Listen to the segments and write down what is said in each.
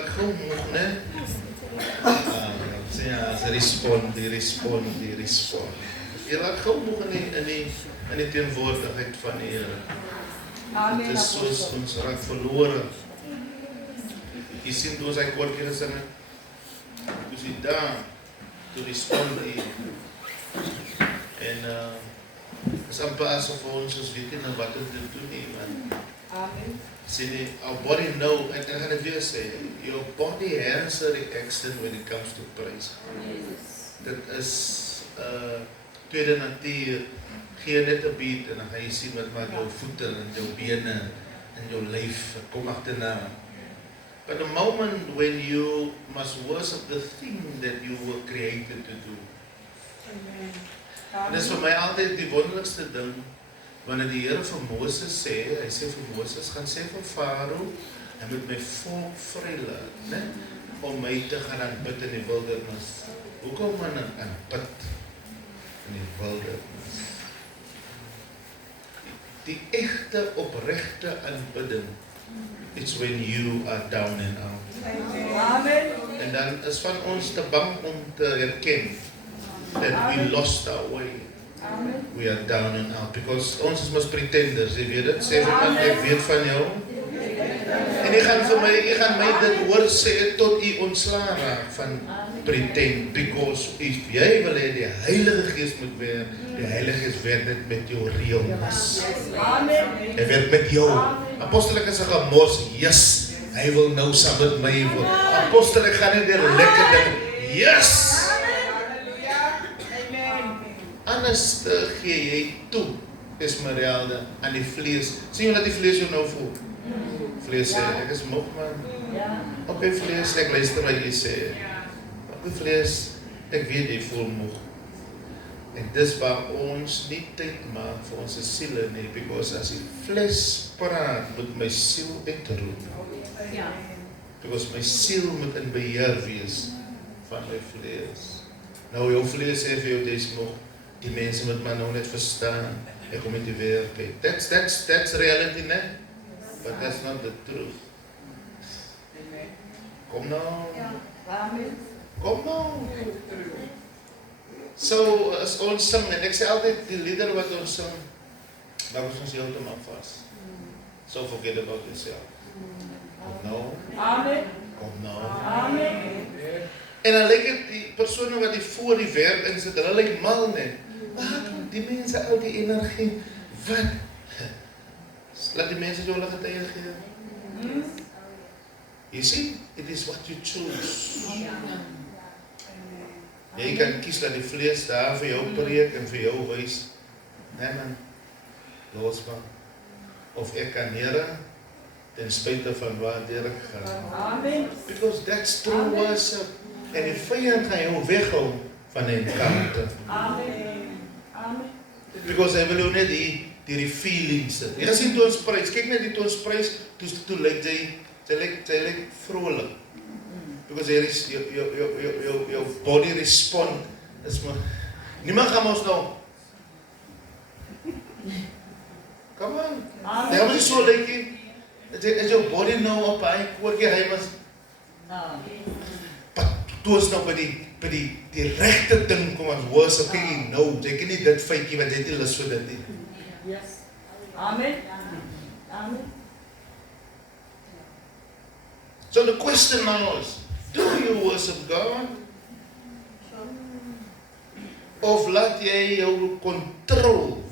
laat gou moeg, né? Sê ja, as respond. Jy laat gou moeg in die teenwoordigheid van die Here. Dit is soos ons raak verlore. Jy sien toe ons hy koortjie gesing het, toe is hy daar, toe respond hy. En is amper asof ons weet nie wat om te doen nie, man. Amen. Sien jy, our body know, en ek gaan dit weer sê, your body has a reaction when it comes to praise. Dit is tweede natuur, gee net 'n beat en dan gaan jy sien wat maak jou voete en jou bene en jou lyf kom agterna. But the moment when you must worship the thing that you were created to do. Amen. En dis vir my altyd die wonderlikste ding, wanneer die Here vir Moses sê, hy sê vir Moses, gaan sê vir Farao, hy moet my volk vrylaat, né? Om my te gaan aanbid in die wildernis. Hoekom man aanbid in die wildernis? Die echte, opregte aanbidding, it's when you are down and out. Amen. En dan is van ons te bang om te herken that we lost our way. Amen. We are down and out because ons is mos pretenders, jy weet dit, sê vir my, ek weet van jou. En jy gaan my dit hoor sê tot jy ontslae raak van pretend, because if jy wil hê die Heilige Gees moet werk, die Heilige Gees werk dit met jou realness. Amen. Hy werk met jou. Apostel, ek is 'n gemors, yes, hy wil nou saam met my word. Apostel, ek gaan nie weer lekker ding, yes! Anders gee jy toe, Esmeralda, aan die vlees. Sien jy dat die vlees jou nou voel? Vlees sê, ek is moeg man. Okay vlees, ek luister wat jy sê. Okay vlees, ek weet jy voel moeg. En dis waar ons nie tyd maak vir ons siele nie, because as die vlees praat, moet my siel uitroep. Because my siel moet in beheer wees van my vlees. Nou jou vlees sê vir jou, jy is moeg. Die mense moet maar nou net verstaan, ek kom nie te werk. That's reality, ne? But that's not the truth. Kom nou. Kom nou. So, as ons sing, en ek sê altyd, die lieder wat ons sing, maak ons heeltemal vas. So forget about yourself. Kom nou. Amen. Kom nou. Amen. En dan lyk het die persone wat die voor die werk in sit, hulle lyk mal net. Die mense al die energie, wat? Laat die mense jou hulle getuie gee. You see, it is what you choose. Jy kan kies dat die vlees daar vir jou preek en vir jou wys. Nee man, los man. Of ek kan Here, ten spyte van waar ek gaan. Amen. Because that's true worship. En die vyand gaan jou weghou van die kante. Amen. Amen. Because hy wil jou net die feelings. Jy sien toe ons prys, kyk net die toe ons prys, toe lyk jy lyk vrolik. Because there is your body respond. Is maar niemand gaan ons nou. Come on. Amen. Jy moet so lyk jy. Is jou body nou op hy koortjie hy was. Toe ons nou by die regte ding kom ons worship, kyk jy nou, jy kan nie dit feitjie want jy het nie lus vir dit nie. Yes. Amen. Amen. So the question now is, do you worship God? Of laat jy jou control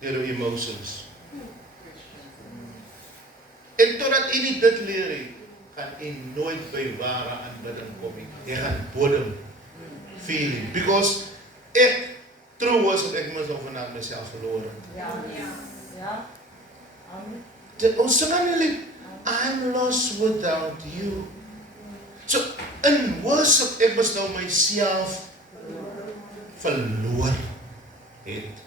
deur jou emotions? En totdat jy nie dit leer het, gaan jy nooit by ware aanbidding kom nie. Jy gaan bodem feeling. Because true worship, ek moet nou vanaf myself verloor. Ja. Amen. Ons sing aan die I'm lost without you. So, in worship, ek moet nou myself verloor het.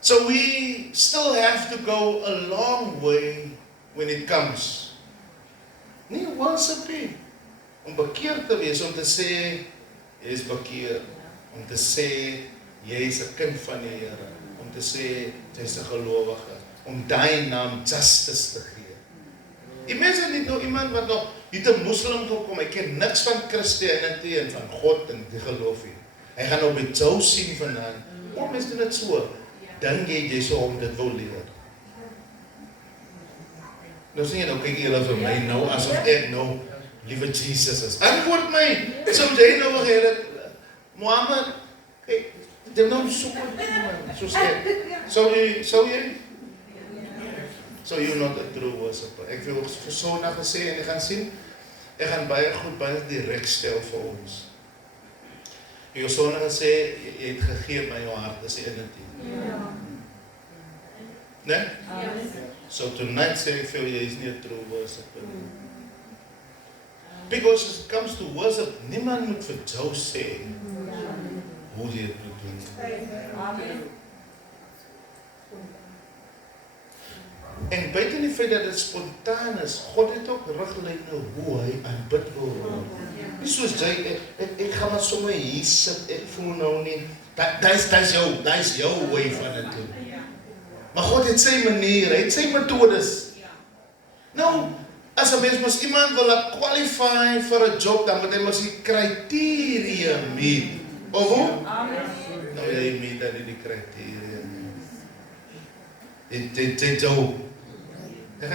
So we still have to go a long way when it comes. Nie worship nie. Om bekeerd te wees, om te sê, jy is bekeerd. Om te sê, jy is 'n kind van die Here. Om te sê, jy is 'n gelowige. Om daai naam justice te gee. Imagine dit nou iemand wat nog hier 'n moslim gekom, hy ken niks van Christianity en van God en die geloof nie. Hy gaan nou met jou sien vandaan. Kom is dit so? Dan jy so om dit wil leer. Nou sê jy nou, kyk julle vir my nou, asof ek nou liewe Jesus is. Antwoord my, soms jy nou wil hê dat, Mohammed, kyk, dit nou so goed, so sê, sou jy? So you're not a true worshipper. Ek wil vir Sondag gesê, en jy gaan sien, ek gaan baie goed, baie direk stel vir ons. Ek het Sondag gesê, jy het gegee my jou hart, dis die identiteit. Ne? So tonight sê ek vir jy is nie a true worshipper. Because when it comes to worship, niemand moet vir jou sê hoe jy het moet doen. Amen. En buiten die feit dat dit spontaan is, God het ook riglyne hoe hy aanbid wil word. Nie soos jy, ek gaan maar sommer hier sit, ek voel nou nie, dis jou way van dit doen. Maar God het sy manier, hy het sy methodes. Nou, as 'n mens mos iemand wil qualify vir 'n job, dan moet hy mos die criteria meet. Of hoe? Nou jy meet dat die criteria meet. Dit jou. Ek het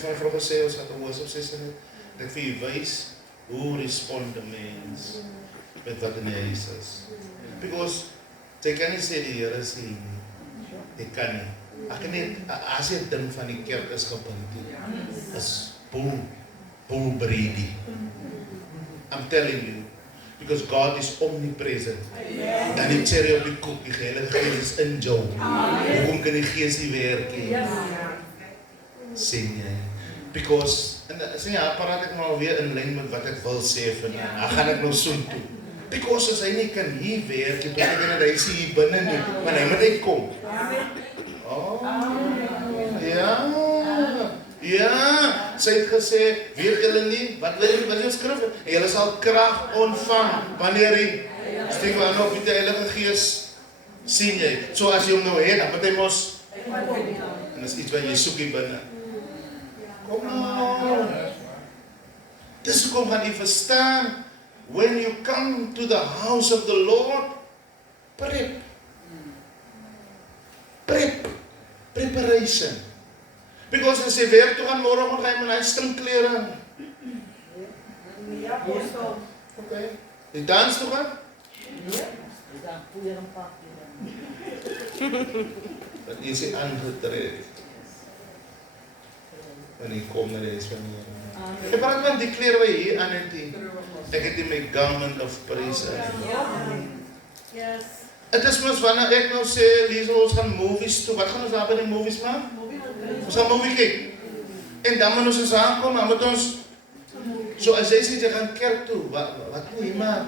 van my vrou gesê, ons gaat 'n worship sessie net, ek vir jy wys, hoe respond die mens met wat in die huis is. Because, jy kan nie sê die Here sê nie. Ek kan nie. Ek kan nie, as jy ding van die kerk is gebind, is bull breedy. I'm telling you. Because God is omnipresent. Dan die cherry op die koek, die Heilige Gees is in jou. Hoekom kan die Gees nie werk nie? Sien jy? Because, en sê ja, praat ek maar weer in lyn met wat ek wil sê vandag. Gaan ek nou soen toe. Because as hy nie kan hier werk, jy beteken dat hy sê hier binne nie, maar hy moet uitkom. Oh, ja, sy het gesê, weet julle nie, wat jy skrif, en julle sal krag ontvang, wanneer hy, steek wel nou op die Heilige Gees, sien jy, so as jy hom nou het, dan moet hy mos, en is iets wat jy soek hier binne. Kom nou, dis hoekom gaan jy verstaan, when you come to the house of the Lord, preparation. Because as jy werk toe gaan môre, gaan jy met hy stinkklere. Okay. Die dans toe gaan? Dat is hy aangetrek. En hy kom na die huis van die Here. Ek praat van die klere wat hier aan het die. Ek het die my garment of praise. Het is mos wanneer ek nou sê, Liesel, ons gaan movies toe. Wat gaan ons daar by die movies maak? Ons gaan movie kyk. En dan moet ons aankom, dan moet ons, so as jy sê, jy gaan kerk toe, wat moet jy maak?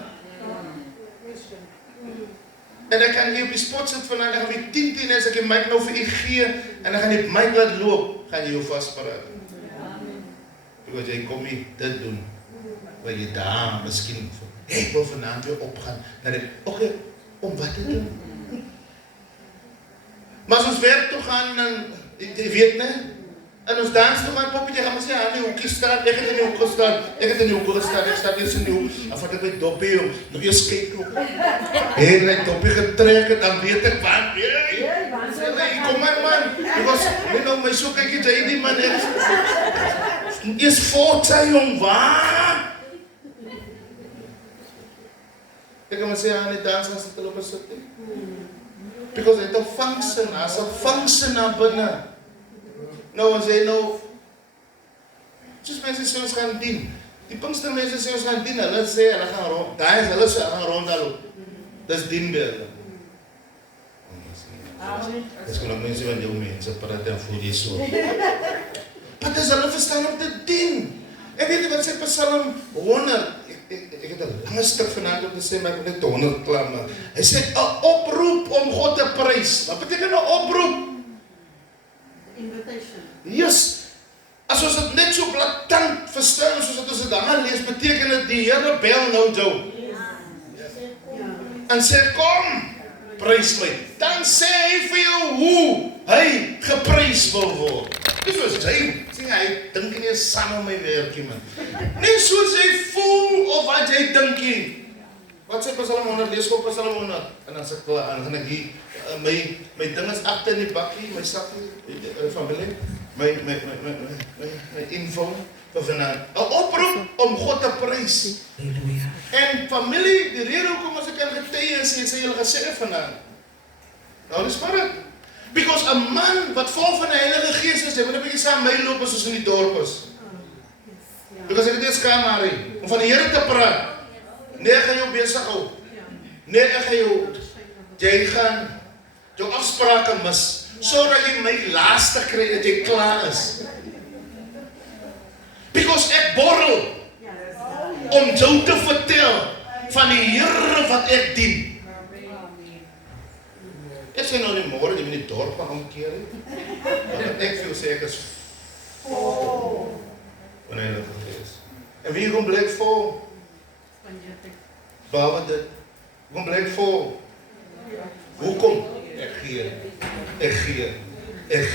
En ek kan hier op die spot sit vandag, dan gaan jy 10 as ek die mic nou vir jy gee, en dan gaan die mic laat loop, gaan jy jou vastberaad. Want jy kom nie dit doen, wat jy daar miskien, ek wil vanavond weer opgaan, okay, om wat te doen? Maar as ons werk toe gaan, en jy weet nie, en ons dans toe gaan, poppie, jy gaan maar sê, aan die hoekie staan, ek het in die hoek gestaan, ek sta eers in die hoek, en vat ek my doppie, nog eers kyk ook, en my doppie getrek het, dan weet ek, wat, kom maar man, because, nou my so kyk jy die man, ek is voortjie jong, wat? Ek kan maar sê, aan die dans, as dit op sit, because het 'n function, as 'n function na binne. Nou as jy nou, soos mense sê ons gaan dien, die Pinkstermense sê ons gaan dien, hulle sê hulle gaan rond, daar is hulle sê hulle gaan rondhaloop, dis dienbeelde. Dis kon ook mense van jou mense praat en voel jy so. Wat is hulle verstaan om te dien? Ek weet nie wat sê Psalm 100, ek het 'n lange stuk vanaand om te sê, maar ek het net 100 klaar, maar hy sê 'n oproep om God te prys. Wat beteken 'n oproep? Invitation. Yes. As ons dit net so blaatant verstaan, soos dit ons dit daar lees, beteken dit die Here bel nou jou. En sê kom, prys my. Dan sê hy vir jou hoe hy geprys wil word. Dis was jy, sien hy dink nie saam met my werkie man. Nie soos jy voel of wat jy dink nie. Wat sê Psalm 100, lees op Psalm 100. En dan sê ek klaar, en dan gaan ek hier, my ding is agter in die bakkie, my sakkie, familie, my info, vir vanaand. 'n Oproep om God te prys. En familie, die rede hoekom as ek kan getuie en sê julle gesê vanaand. Nou, dis maar because 'n man wat vol van die Heilige Gees is, hy moet 'n bietjie saam my loop as ons in die dorp is. Because ek het nie skaam maar om van die Here te praat. Nee, ek gaan jou besig hou. Nee, ek gaan jy gaan jou afsprake mis, sodat jy my laaste kry dat jy klaar is. Because ek borrel om jou te vertel van die Here wat ek dien. Ek sê nou nie môre, jy moet nie dorp gaan omkeer nie. Want ek veel sê ek is vol van die Heilige Gees. En wie kom blyk vol? Behalwe dit, kom blyk vol. Hoekom? Ek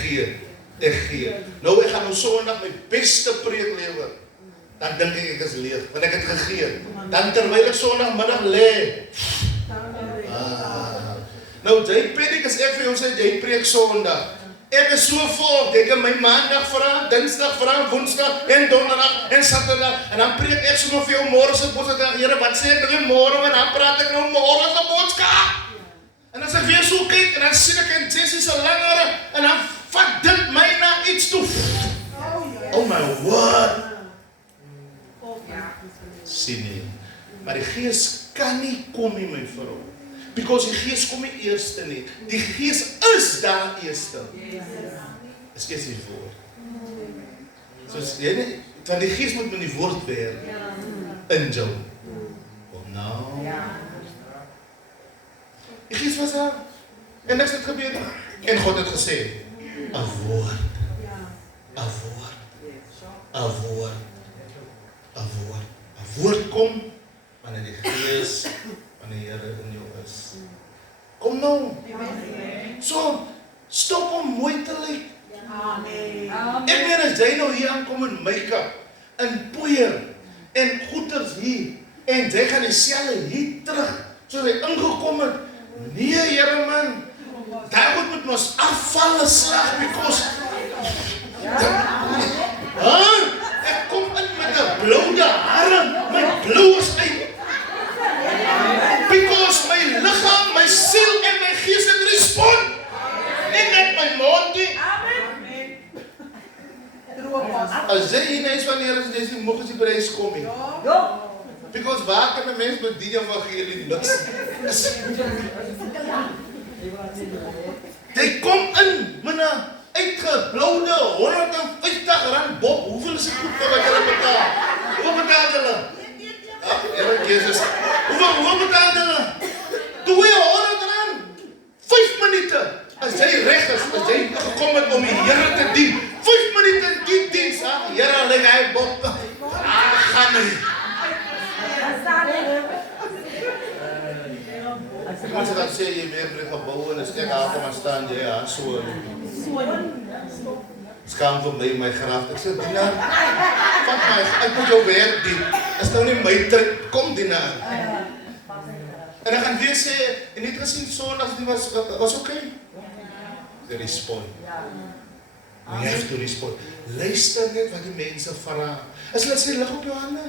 gee. Nou ek gaan nou Sondag my beste preek lewer. Dan dink ek is leeg, want ek het gegee. Dan terwyl ek Sondagmiddag lê. Nou jy preek as ek vir jou sê jy preek Sondag. Ek is so vol, ek kan my Maandag vra, Dinsdag vra, Woensdag en Donderdag en Saterdag. En dan preek ek sommer vir jou môre se boodskap. Here, wat sê ek nou môre? En dan praat ek nou môre se boodskap. En as ek weer so kyk en dan sien ek in Jessie se langere en dan vat dit my na iets toe. Oh my word. Sien nie. Maar die Gees kan nie kom nie, my vrou. Because die Gees kom nie eerste nie. Die Gees is daar eerste. Is eers die woord. Soos jy nie, van die Gees moet met die woord werk. In jou. Kom nou. Die Gees was daar. En niks het gebeur nie. En God het gesê, 'n woord. 'n woord. 'n woord. 'n woord. 'n woord kom wanneer die Gees van die Here in jou is. Kom nou. So, stop om mooi te lyk. Amen. Ek meen as jy nou hier aankom in make-up, in poeier, en goeders hier, en jy gaan dieselfde hier terug, soos hy ingekom het. Nee, Here man, daar moet ons afval slag, because ek kom in met 'n blauwe hare, my blou is uit. Because my liggaam, my siel en my gees het respond. Nie net my mond nie. As jy hier niks van die Here is, jy moeg as jy by die huis kom nie. Because waar kan 'n mens met die evangelie niks? Jy kom in met 'n uitgebloude R150 bob. Hoeveel is die goed vir wat jy betaal? Hoeveel betaal jy? Here Jesus. Hoeveel betaal jy? R200. 5 minute. As jy reg is, as jy gekom het om die Here te dien. 5 minute in die diens, Here, leg hy bob. Gaan nie. As ek dan sê, jy werk in die gebouw en as ek aan maar staan, jy so. Skaam vir my graag. Ek sê, dienaar, vat my, ek moet jou werk dien. Is nou nie my tyd, kom dienaar. En ek gaan weer sê, en nie gesien Sondags, die was okay. The respond. You have to respond. Luister net wat die mense vra. As hulle sê, lig op jou hande.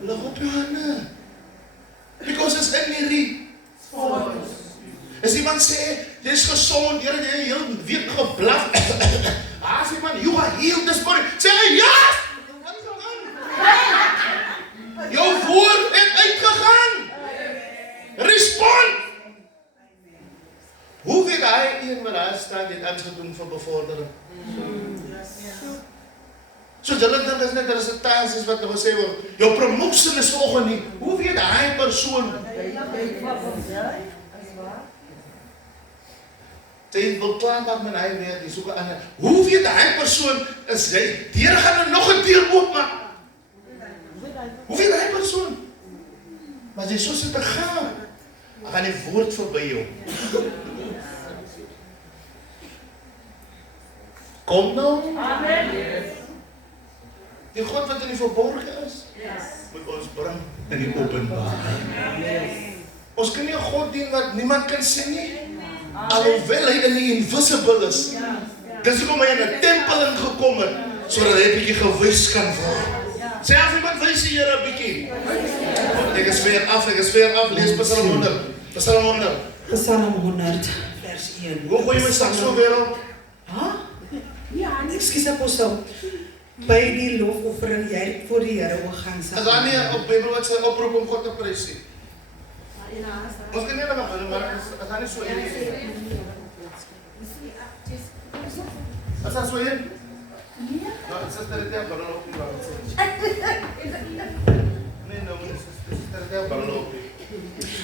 Lig op jou hande. Because it's in hierdie. As iemand sê, jy is gezond, jy het heel week geblaf. As iemand, you are healed this morning. Sê hy, ja! Wat gaan? Jou woord het uitgegaan. Respond! Hoe weet hy een wat daar staan, dit aangedoen vir bevordering? So julle dink is net resultaties wat nou gesê word, jou promotion is volgende nie. Hoe weet hy persoon? Jy wil klaarmaak met hy weer, die soek aan. Hoe weet hy persoon is jy? Die Here gaan nog 'n deur oopmaak. Hoe weet hy persoon? Maar jy so sit te gaan. Hy gaan die woord verby jou. Kom nou. Amen. Die God wat in die verborgen is, moet ons bring in die openbaar. Ons kan nie 'n God dien wat niemand kan sien nie. Alhoewel hy in die invisible is. Dis hoekom hy in 'n tempel ingekom het, sodat hy 'n bietjie gewys kan word. Sê as iemand wys die Here 'n bietjie. Ek is weer af, lees Psalm 100. Psalm 100. Psalm 100, vers 1. Hoe gooi jy my sak so weer op? Ja, ekskuus apostel. By die lofoffering, jy het voor die Here oorgaan. As daar nie op Bybel wat sy oproep om God te prys nie. Ons kan nie net maar as daar nie so een is. As daar so een? Nou, dit is dit daar balloon op die wand. Nee, nou, dit is dit daar balloon op.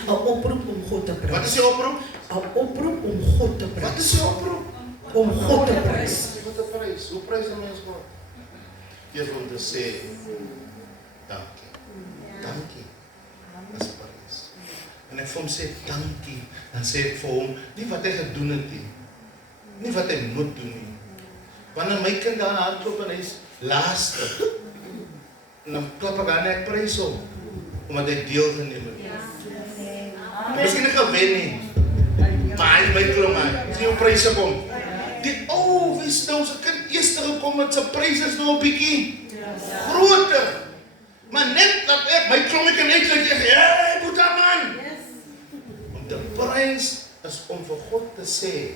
'n oproep om God te prys. Wat is die oproep? 'n oproep om God te prys. Wat is die oproep? Om God te prys. God te prys. Hoe prys 'n mens God? Eers om te sê dankie. Dankie. Dis prys. En ek vir hom sê dankie, dan sê ek vir hom nie wat hy gedoen het nie. Nie wat hy moet doen nie. Wanneer my kind daar hardloop en hy's laaste, en dan klap ek aan en ek prys hom, omdat hy deelgeneem het. Miskien nie gewen nie, maar hy is my klommer. Sien hoe pryse kom. Die ou wist nou, sy kind eers gekom met sy pryse is nou 'n bietjie groter. Maar net dat ek my klommer kan uitlik, hey, Boeta man! Om te prys is om vir God te sê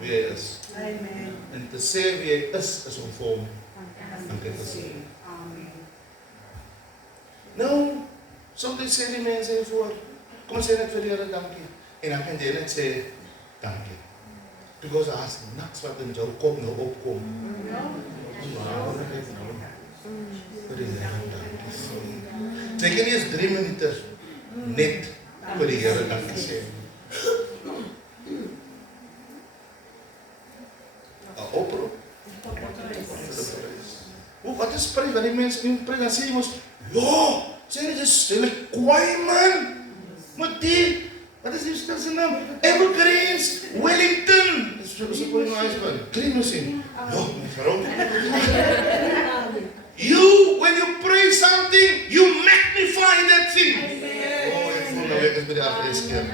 wie hy is. Amen. En te sê wie hy is om vir hom dankie te sê. Nou, soms sê die mense voor, kom ons sê net vir die Here dankie. En dan kan jy net sê dankie. Because as niks wat in jou kop nou opkom. Jy kan nie eens 3 minute net vir die Here dankie sê. 'n oproep. Wat is prys? Dat die mense nie prys, dan sê jy mos, ja, sê dit is stille kwaai man. Maar die, wat is die stilse naam? Evergreens, Wellington. Dis so 'n goeie huisman. Drie mosien. Ja, my vrou. When you pray something, you magnify that thing. Oh, ek voel nou ek is by die agteres keer.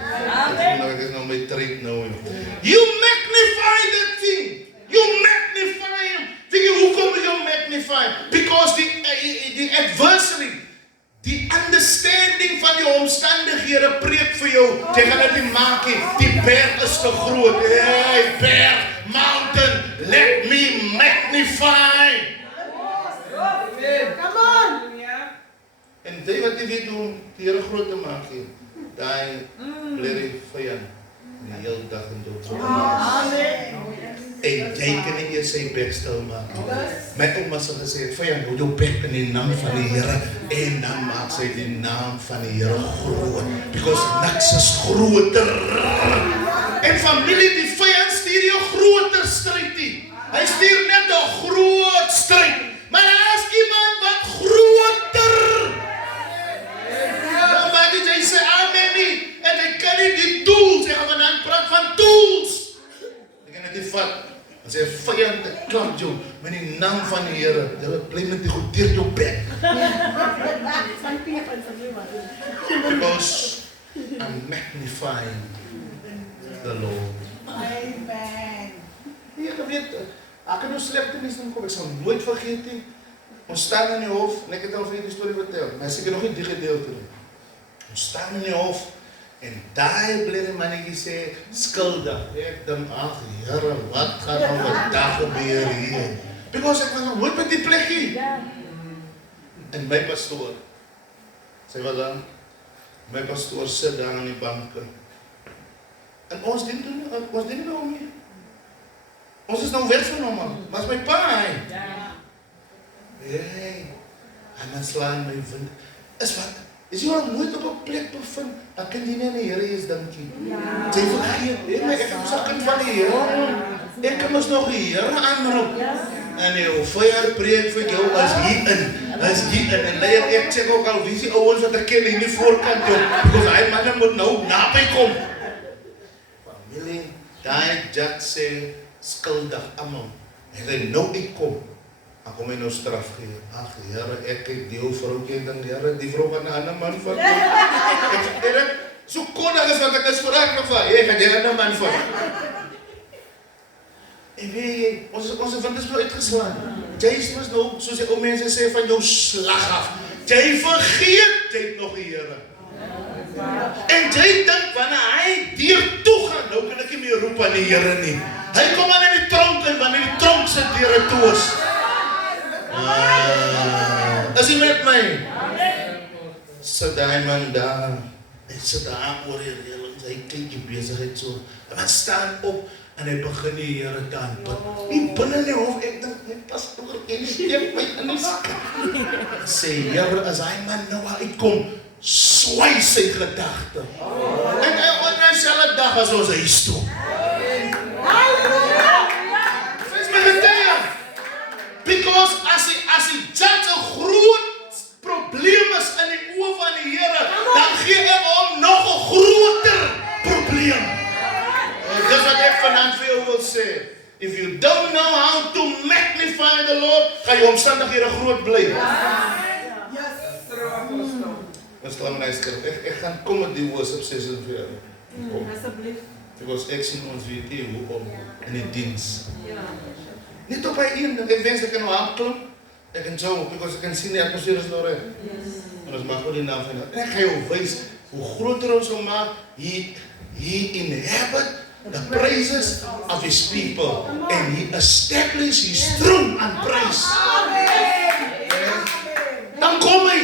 Ek is nou my trek nou. You magnify that thing. You magnify him. Weet jy hoekom jy magnify? Because the adversary, die understanding van die omstandighede preek vir jou. Jy gaan dit nie maak nie. Die berg is te groot. Hey, berg, mountain, let me magnify. Come on. En die wat jy weet hoe die Here groot te maak nie. Daai blerrie vyand die hele dag en dood. Amen. En jy kan nie eers sy bek stil maak nie. My ouma sal gesê, vyand, hou jou bek in die naam van die Here. En dan maak sy die naam van die Here groot. Because niks is groter. En familie, die vyand stuur jou groter stryd nie. Hy stuur net 'n groot stryd. Maar daar is iemand wat groter. Dan maak jy sê amen nie. En hy kan nie die tools, hy gaan dan praat van tools. Jy kan dit nie vat. As jy vyand te klamp jou met die naam van die Here, jy bly met die goed deur jou bek. Because I'm magnifying the Lord. Amen. Jy weet, ek kan nou slegte mense kom, ek sal nooit vergeet nie. Ons staan in die hof, en ek het al vir die storie vertel, maar seker nog nie die gedeelte nie. Ons staan in die hof, en daai blinde mannetjie sê, skuldig. Ek dink, ag Here, wat gaan nou vandag gebeur hier? Because ek was nooit met die plekkie. En my pastoor, sê wat dan? My pastoor sit daar aan die bank. En ons dien nou nie. Ons is nou weg van hom, man. Maar is my pa, hy. Hey, en dan slaan my wind. Is wat? Is jy al nooit op 'n plek bevind? Dan kan jy nie aan die Here eens dinkie. Jy vergeet, maar ek is 'n kind van die Here. Ek kan mos nog die Here aanroep. En jou vyand preek vir jou as hier in. En leier ek check ook al wie is die ouens wat ek ken in die voorkant jou. Because hy manne moet nou naby kom. Familie, daai Jack sê, skuldig almal. En hy nou uitkom. Dan kom hy nou straf gee. Ag, Here, ek kyk die ou vroukie en dink, Here, die vrou van 'n ander man vat. Ek so kondig is wat ek is vir ek nog van. Jy gaan die ander man vat. En weet jy, ons vind dit nou uitgeslaan. Jy mos nou, soos die ou mense sê, van jou slag af. Jy vergeet, jy het nog die Here. En jy dink, wanneer hy deur toe gaan, nou kan ek nie meer roep aan die Here nie. Hy kom aan in die tronk en wanneer die tronk se deure toe is. Is hy met my? Sit hy man daar. Hy sit daar oor die reëling. Hy kyk die besigheid so. En hy staan op en hy begin die Here te aanbid. Nie binne die hof, ek dink, my pastoor, en steek my in die sak. Sê, Here, as hy man nou uitkom, swai sy gedagte. En hy selfe dag as ons huis toe. Dis my getuie. Because as die judge 'n groot probleem is in die oë van die Here, dan gee hy hom nog 'n groter probleem. Dis wat ek vanaand vir jou wil sê. If you don't know how to magnify the Lord, gaan jou omstandighede groot bly. Ons gaan luister. Ek gaan kom met die worship session vir jou. Asseblief. Because ek sien ons weet hoe om in die diens. Niet op hy een, ek wens ek kan nou aanklim. Ek kan zo, because ek kan sien die atmosfeer is nou reg. En ons mag ook die naam van en ek ga jou wys hoe groter ons hom maak. He inhabit the praises of his people. And he established his throne on praise. Dan kom hy.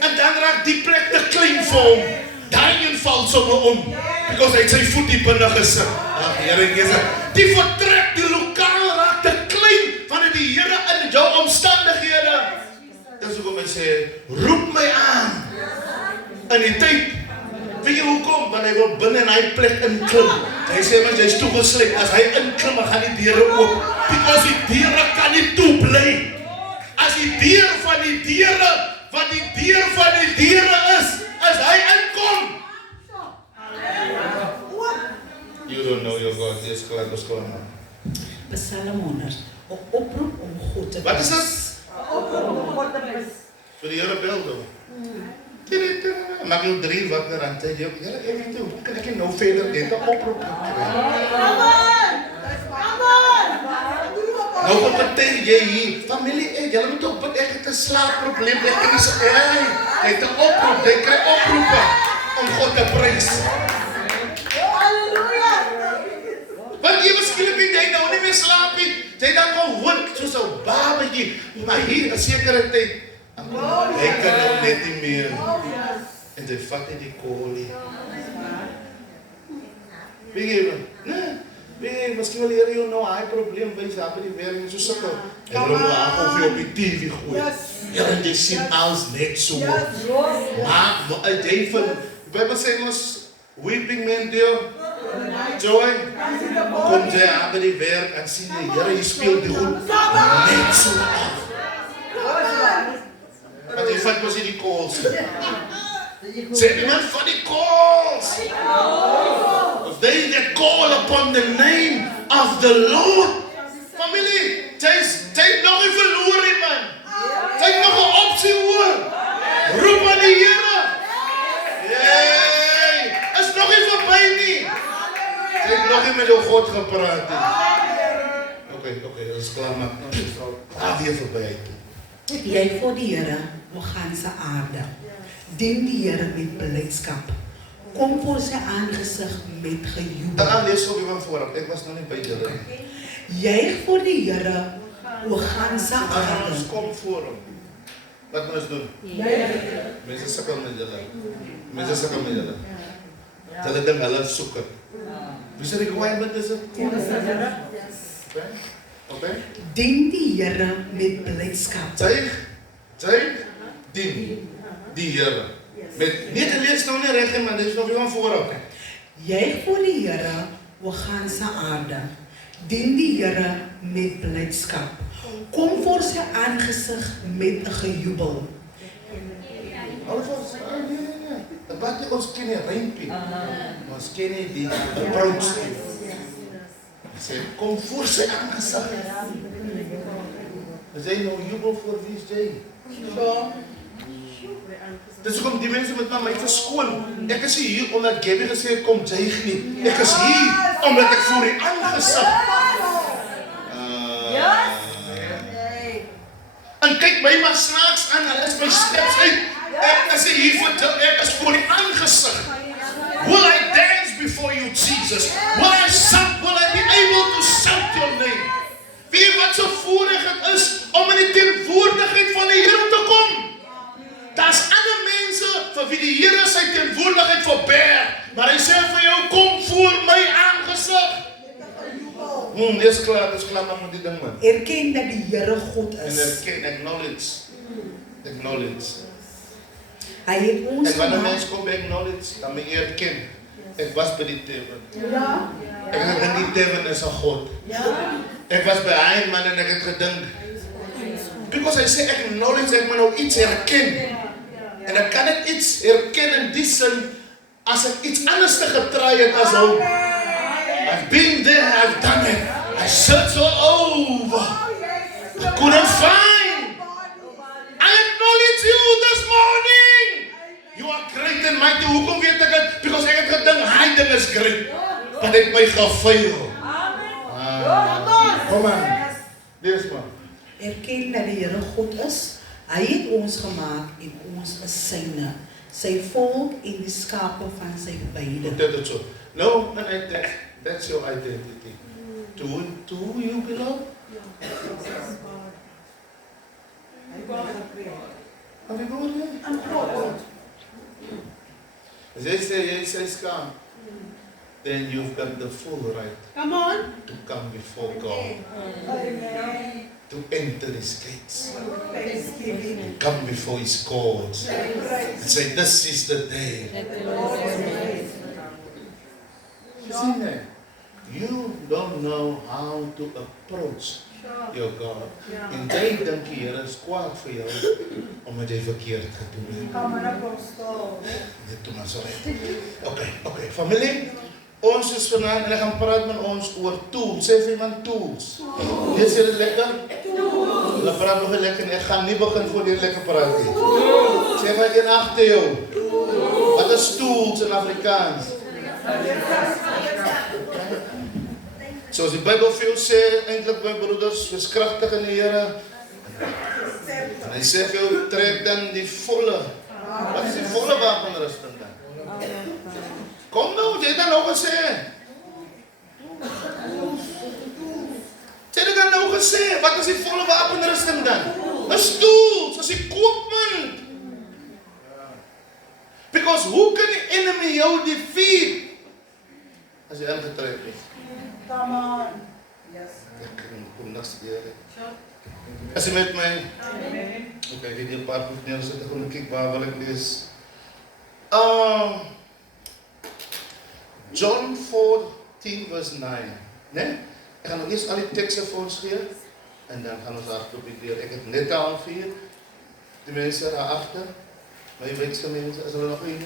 En dan raak die plek te klein vir hom. Daarin val sommer om. Because hy het sy voet die binne gesit. Ag, Here Jesus. Die vertrek, die lokaal raak te klein wanneer die Here in jou omstandighede. Dis hoekom hy sê, roep my aan. In die tyd. Weet jy hoekom? Want hy wil binne in hy plek inklim. Hy sê, want jy is toegesluit. As hy inklim, dan gaan die deure oop. Because die deure kan nie toe bly. As die deur van die deure, wat die deur van die deure is hy inkom. You don't know your God. Dis klaar, dis klaar. Psalm 100. 'n oproep om God te Wat is dit? 'n oproep om God te prys. Vir die Here bel dan. Maak jou 3 wakker aan tyd. Here, ek weet hoe kan ek nou verder net 'n oproep kry? Nou wat betek jy hier? Familie, julle moet op bid. Ek het 'n slaapprobleem. Ek kan nie sê, jy het 'n oproep. Jy kry oproepe om God te prys. Want jy waarskynlik kan jy nou nie meer slaap nie. Jy dan gewoon soos 'n babatjie. Maar hier 'n sekere tyd. Hy kan nou net nie meer. En jy vat nie die kolie. Weet jy wat? Nee. Weet jy, miskien wil Here jou nou hy probleem wys daar by die werk en so sukkel. En hulle wil af of jy op die TV gooi. Ja, jy sien alles net so. Maar jy van Bybel sê mos weeping men deal. Joy, kom jy aan by die werk en sien die Here, jy speel die goed net so af. Want jy vat mos die calls. Sê die man van die calls. They that call upon the name of the Lord. Familie, jy nog nie verloor nie man. Jy het nog 'n opsie hoor. Roep aan die Here. Hey, is nog nie verby nie. Jy het nog nie met jou God gepraat nie. Okay, dat is klaar maar. Weer verby uit. Jy voor die Here, o ganse aarde. Dien die Here met blydskap. Kom voor sy aangesig met gejubel. Dan lees ook even voorop. Ek was nog nie by julle. Juig voor die Here, o ganse aarde. Ons kom voor hom. Wat moet ons doen? Mense sukkel met julle. Hulle dink hulle soek het. Wie se requirement is dit? Okay. Dien die Here met blydskap. Juig, dien die Here. Nee, dit lees nou nie reg, maar dit is nog even voorop. Juig voor die Here, o ganse aarde. Dien die Here met blydskap. Kom voor sy aangesig met 'n gejubel. Nee. Wat ons ken nie rympie. Ons ken nie die approach nie. Sê, kom voor sy aangesig. Is jy nou jubel voor wie is jy? So, Dis hoekom die mense met my verskoon. Ek is nie hier omdat Gabby gesê het, kom juig nie. Ek is hier omdat ek voor die aangesig. En kyk my maar snaaks aan, hulle is my steps uit. Ek is hier voor die aangesig. Will I dance before you, Jesus? Will I be able to shout your name? Weet jy wat so voorreg het is om in die teenwoordigheid van die Here te kom? Daar's ander mense vir wie die Here sy teenwoordigheid verberg, maar hy sê vir jou, kom voor my aangesig. Dis klaar met die ding man. erken dat die Here God En is. erken, acknowledge. Hy het ons En wanneer gemaak. mens kom by acknowledge, dan moet jy erken, ek was by die tevin. Ja. Ek het gedink die tevin is 'n God. Ek was by hy man en ek het gedink. Because hy sê acknowledge, ek moet nou iets herken. En ek kan net iets herken in die sin, as ek iets anders te getry het as hom. I've been there, I've done it. I searched all over. I couldn't find. I acknowledge you this morning. You are great and mighty. Hoekom weet ek dit? Because ek het gedink, hy ding is great. Maar het my gefail. Kom aan. Lees maar. Erken dat die Here God is. Hy het ons gemaak en ons is syne. Sy volk en die skape van sy weide. Dit is so. No, that's your identity. To who you belong? Have you gone there? As jy sê skaam, then you've got the full right Come on. to come before God, to enter His gates, come before His courts, and say, this is the day. Sien jy? You don't know how to approach your God. En jy dink die Here is kwaad vir jou, omdat jy verkeerd gedoen het. Dit doen ons al. Okay, familie. Ons is vanaand en ek gaan praat met ons oor tools. Sê vir iemand tools. Lees jy dit lekker? Hulle praat nog lekker en ek gaan nie begin voor die lekker praat nie. Sê vir een agter jou. Wat is tools in Afrikaans? Soos die Bybel vir jou sê, eintlik my broeders, wees kragtig in die Here. En hy sê vir jou, trek dan die volle. Wat is die volle wapenrusting dan? Kom nou, jy het dan nou gesê. Jy het dan nou gesê, wat is die volle wapenrusting dan? Is tools, is die koopman. Because hoe kan die enemy jou defeat? As jy aangetrek is. Come on. Yes. Ek kom niks weer. As jy met my... Ok, ek weet hier paar proef neergesit, ek kom kyk waar wil ek lees. John 14 verse 9. Nee? Ek gaan nog eerst al die tekste vir ons gee, en dan gaan ons hardloop die deur. Ek het net al 4, die mense daar achter, my wekse mense, is hulle nog nie?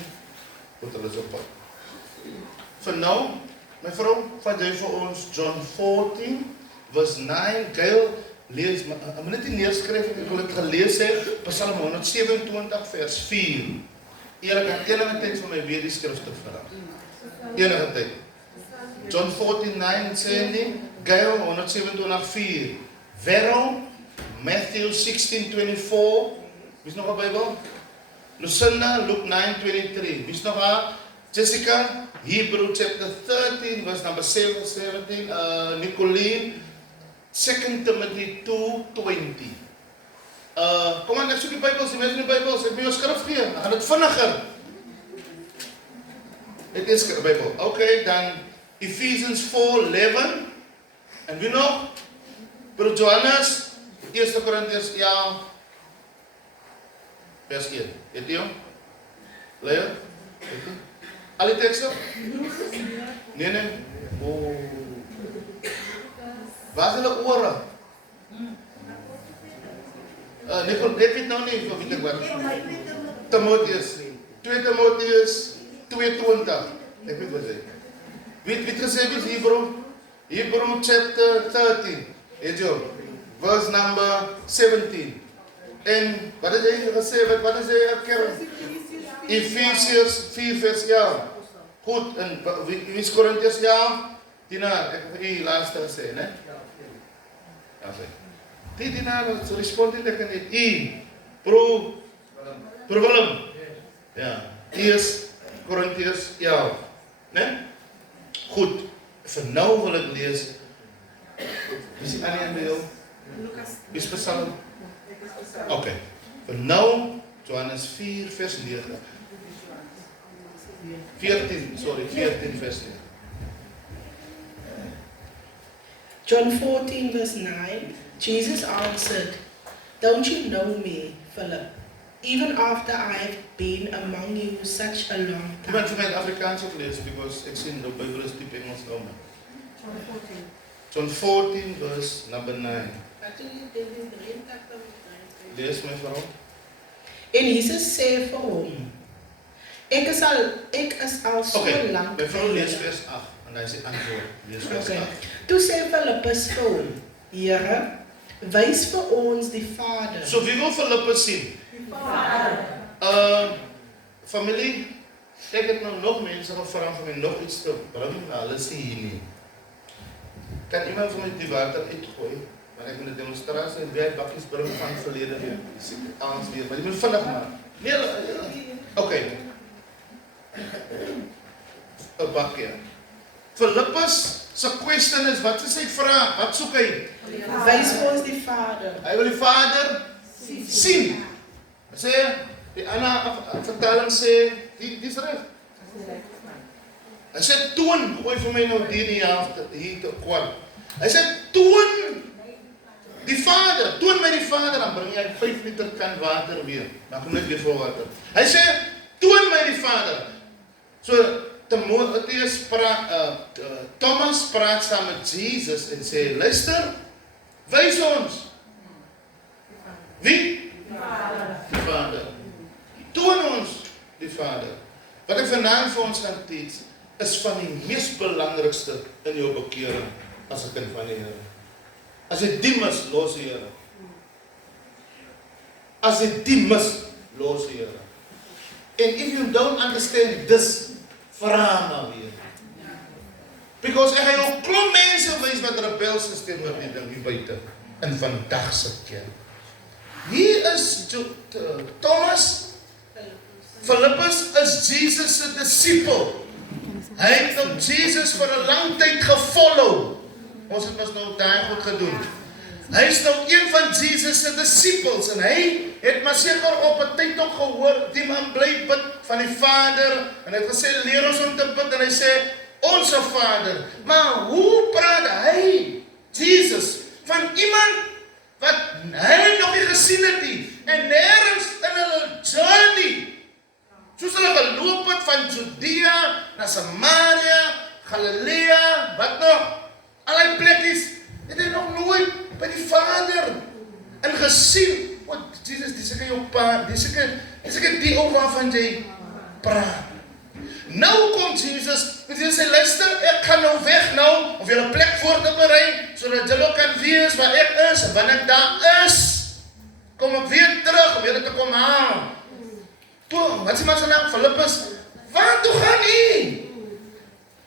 Goed, hulle is op pad. Vir nou, my vrou, vat jy vir ons John 14 verse 9, Gail, lees, ek moet net nie neerskryf, ek wil het gelees het, Psalm 127 vers 4. Enige tyd vir my weer die skrifte verhaal. Enige tyd. John 14:9 sê nie, Gail 127:4. Vero, Matthew 16:24. Wie is nog 'n Bybel? Lucinda, Luke 9:23. Wie is nog haar? Jessica, Hebrew chapter 13, verse number 17. Nicolene, 2 Timothy 2:20. Kom aan, ek soek die Bybels, die mense in die Bybels, ek moet jou skrif gee, dan gaan dit vinniger. Dit is die Bybel. Okay, dan Ephesians 4:11. En wie nog? Broer Johannes, 1 Korintiërs, ja, vers 1. Het jy hom? Leo? Het jy? Al die tekste? Nee. Waar is hulle ore? Ek weet nou nie, of weet ek wat. Timotheus 2:20. Ek weet wat sê. Wie het gesê, wie is Hebrew? Hebrew chapter 13, het jy ook, verse number 17. En wat het jy gesê, wat is jy kerk? Ephesians 4 vers 11. Goed, en wie is Korintiërs 11? Tina, ek het die laaste gesê, né? Ja, sê. Die Tina, so respond ek in dit. Pro Willem. Ja, is Korintiërs 11, né? Goed, vir nou wil ek lees, is die Annie en by jou? Wie is Psalm? Oké, vir nou, Johannes 4 vers 9. 14 vers 9. John 14 verse 9, Jesus answered, "Don't you know me, Philip, even after I have been among you such a long Ik ben time?" voor mij het Afrikaans ook lezen, because ik zie de Bijbel is diep Engels nou. John 14 verse number 9. Lees my vrouw. En Jesus sê vir hom, ek is al so Oké, lank mijn vrouw by leest julle." vers 8 en hij zegt antwoord. Lees vers Okay. 8. Toe sê Philippus vir hom, Here, wys vir ons die Vader. So wie wil Filippus zien? Familie, ik heb nou nog mensen gevraagd om mij nog iets te brengen, maar alles hier niet. Kan iemand van mij die water uitgooien? Maar ik moet de demonstratie en wij bakjes brengen van het verleden weer. Ik zie het alles weer, maar die moet vandaag maar. Nee, oké. Een bakje. Filippus, zijn question is, wat is zijn vraag? Wat zoekt hij? Wys vir ons die Vader. Hij wil die vader zien. Hij zei, die Anna vertaling sê, die is recht. Hij zei, toon, gooi voor mij nou die hier te kwart. Hij zei, toon die vader, toon mij die vader, dan breng jij 5 liter kan water weer. Maar kom net weer voor water. Hij zei, toon mij die vader. So, Thomas praat samen met Jezus en zei, luister, wys ons. Wie? Die Vader. Toon ons die Vader. Wat ek vanaand vir ons gaan teach, is van die mees belangrikste in jou bekering as 'n kind van die Here. As jy die mis, los die Here. As jy die mis, los die Here. And if you don't understand this, vra maar weer. Because ek gaan jou klomp mense wys wat rebels is teenoor die ding hier buite in vandag se kerk. Hier is Thomas. Filippus is Jesus se disipel. Hy het nou Jesus vir 'n lang tyd gevolg. Ons het mos nou daai goed gedoen. Hy is nou een van Jesus se disipels en hy het maar seker op 'n tyd ook gehoor die man bly bid van die Vader en hy het gesê leer ons om te bid en hy sê Onze Vader. Maar hoe praat hy, Jesus, van iemand wat hy nog nie gesien het nie en nergens in hulle journey, soos hulle geloop het van Judea na Samaria, Galilea, wat nog, allerlei plekkies, het hy nog nooit by die Vader en gesien, wat Jesus, die seker jou pa, die seker die ou waarvan jy praat. Nou kom Jesus sê, luister, ek gaan nou weg nou, of julle plek voor te berei, sodat julle kan wees waar ek is, en wanneer ek daar is, kom ek weer terug, om julle te kom haal. Toe, wat is die man sy naam? Filippus, waartoe gaan u?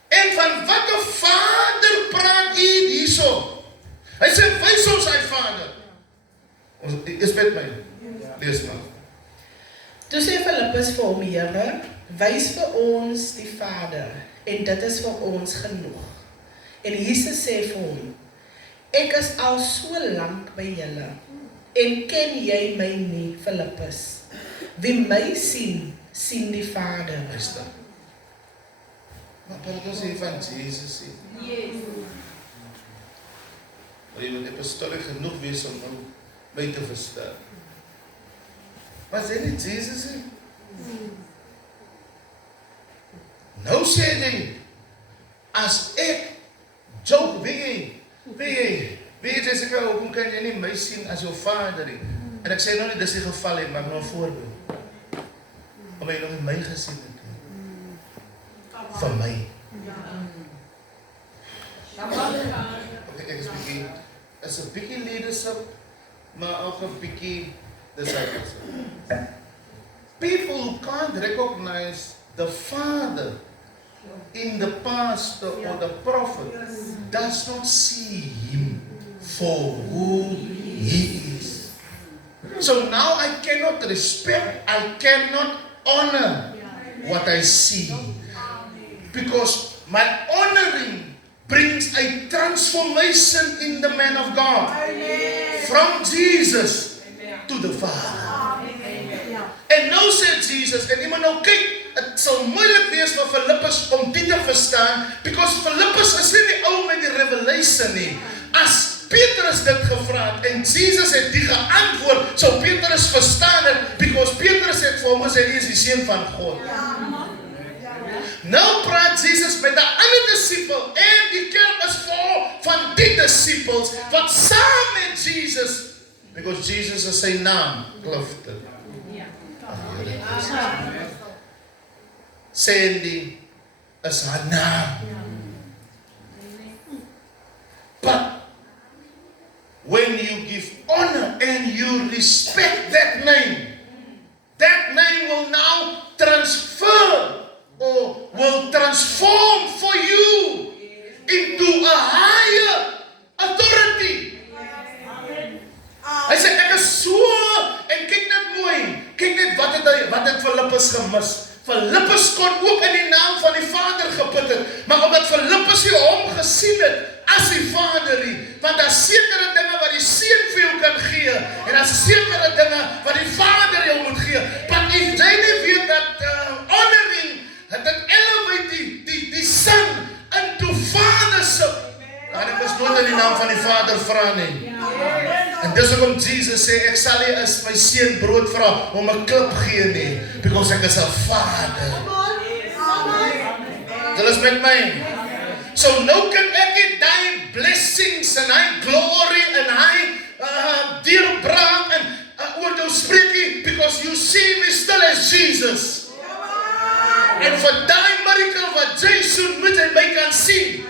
En van wat 'n Vader praat u hierso? Hy sê, wys ons sy Vader. Is met my? Lees maar. Toe sê Filippus vir hom, Here, wys vir ons die Vader, en dit is vir ons genoeg. En Jesus sê vir hom, ek is al so lank by julle, en ken jy my nie, Filippus? Wie my sien, sien die Vader. Luister. Maar praat ons hier van Jesus sê. Maar jy moet apostolik genoeg wees om nou my te verstaan. Maar sê nie Jesus sê? Nou sê hy, as ek, Job, weet jy, Jessica, hoekom kan jy nie my sien as jou Vader nie? En ek sê nou nie, dis die geval nie, maar ek nou 'n voorbeeld. Om jy nog nie my gesien het nie. Van my. is 'n bietjie leadership, maar ook 'n bietjie discipleship. People who can't recognize the Father in the pastor or the prophet does not see him for who he is. So now I cannot respect, I cannot honor what I see. Because my honoring brings a transformation in the man of God. From Jesus to the Father. En nou sê Jesus, en iemand nou kyk, het sal moeilik wees vir Philippus om dit te verstaan, because Philippus is nie die ou met die revelation nie. As Petrus dit gevra het, en Jesus het die geantwoord, sou Petrus verstaan het, because Petrus het vir hom gesê, hy is die seun van God. Nou praat Jesus met 'n ander disipel, en die kerk is vol van die disipels, wat saam met Jesus, because Jesus is sy naam, Clifton. Sandy is haar naam. But when you give honor and you respect that name will now transfer or will transform for you into a higher authority. Hy sê ek is so, en kyk net mooi, kyk net wat het Philippus gemis. Philippus kon ook in die naam van die Vader geput het, maar omdat Philippus nie hom gesien het as die Vader nie, want daar sekere dinge wat die Seun vir jou kan gee, en daar sekere dinge wat die Vader jou moet gee. But if jy nie weet dat honoring, dat het elevate die Son into Fathership, dan ek is nooit in die naam van die Vader vra nie. En dis hoekom Jesus sê, ek sal nie as my seun brood vra om 'n klip gee nie, because ek is 'n Vader. Julle is met my. So nou kan ek nie die blessings en hy glory en hy deurbraak en oor jou spreek nie, because you see me still as Jesus. En vir die miracle wat Jesus moet hy my kan sien,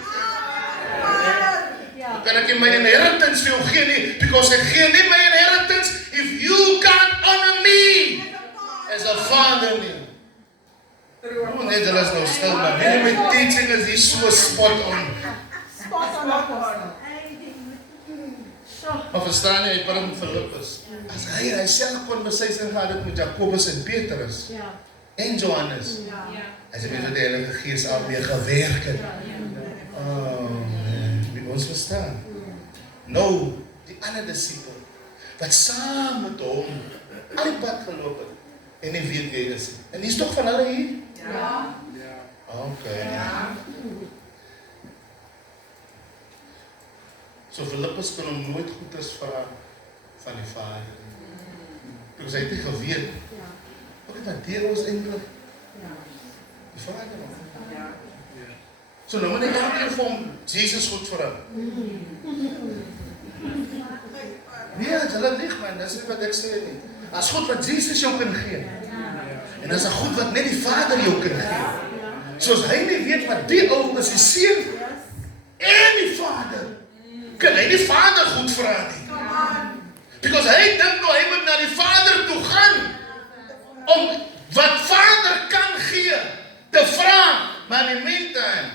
kan ek nie my inheritance vir jou gee nie, because ek gee nie my inheritance if you can't honor me as a Father nie. Net hulle is nou stil, maar my teaching is hier so spot on. Maar verstaan jy, hy praat met Philippus. As hy self conversation gehad het met Jacobus en Petrus en Johannes, hy sê met die Heilige Gees al mee gewerk het. Ons verstaan. Nou, die ander disipel, wat saam met hom al die pad geloop het, en nie weet wie is. En die is toch van hulle hier? Ja. Okay. Ja. So Philippus kon hom nooit goeders vra van die Vader. Because hy het nie geweet. Wat het dat deel ons eindelijk? Die Vader. Ja. So nou moet ek elke vir hom Jesus goed vir hom. Nee, hulle lieg man, dis nie wat ek sê nie. As goed wat Jesus jou kan gee. En as 'n goed wat net die Vader jou kan gee. Soos hy nie weet wat die ou is die Seun en die Vader. Kan hy die Vader goed vra nie. Because hy dink nou hy moet na die Vader toe gaan om wat Vader kan gee te vra, maar in the meantime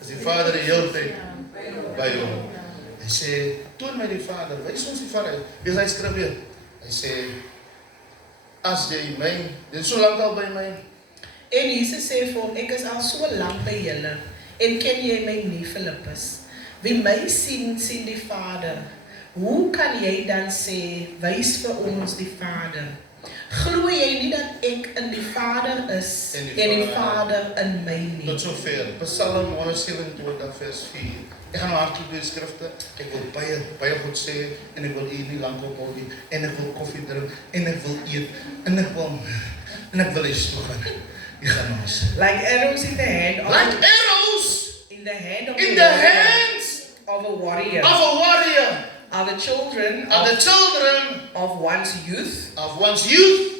is die Vader die hele tyd by hom. Hy sê, toon my die Vader, wys ons die Vader. Dis hy skryf weer. Hy sê, as jy my, dit is so lang al by my. En Jesus sê vir hom, ek is al so lang by julle, en ken jy my nie, Philippus? Wie my sien, sien die Vader. Hoe kan jy dan sê, wys vir ons die Vader? Glo jy nie dat ek in die Vader is, en die Vader in my nie? Tot sover. Psalm 127 vers 4. Ek gaan hardloop die skrifte, ek wil baie goed sê, en ek wil hier nie lang op nie, en ek wil koffie drink, en ek wil eet, en ek wil eens toe gaan. Ek gaan ons. Like arrows in the hand of Like arrows in the hand of in the hands of a warrior. of a warrior. Are the children Are the children of one's youth. of one's youth.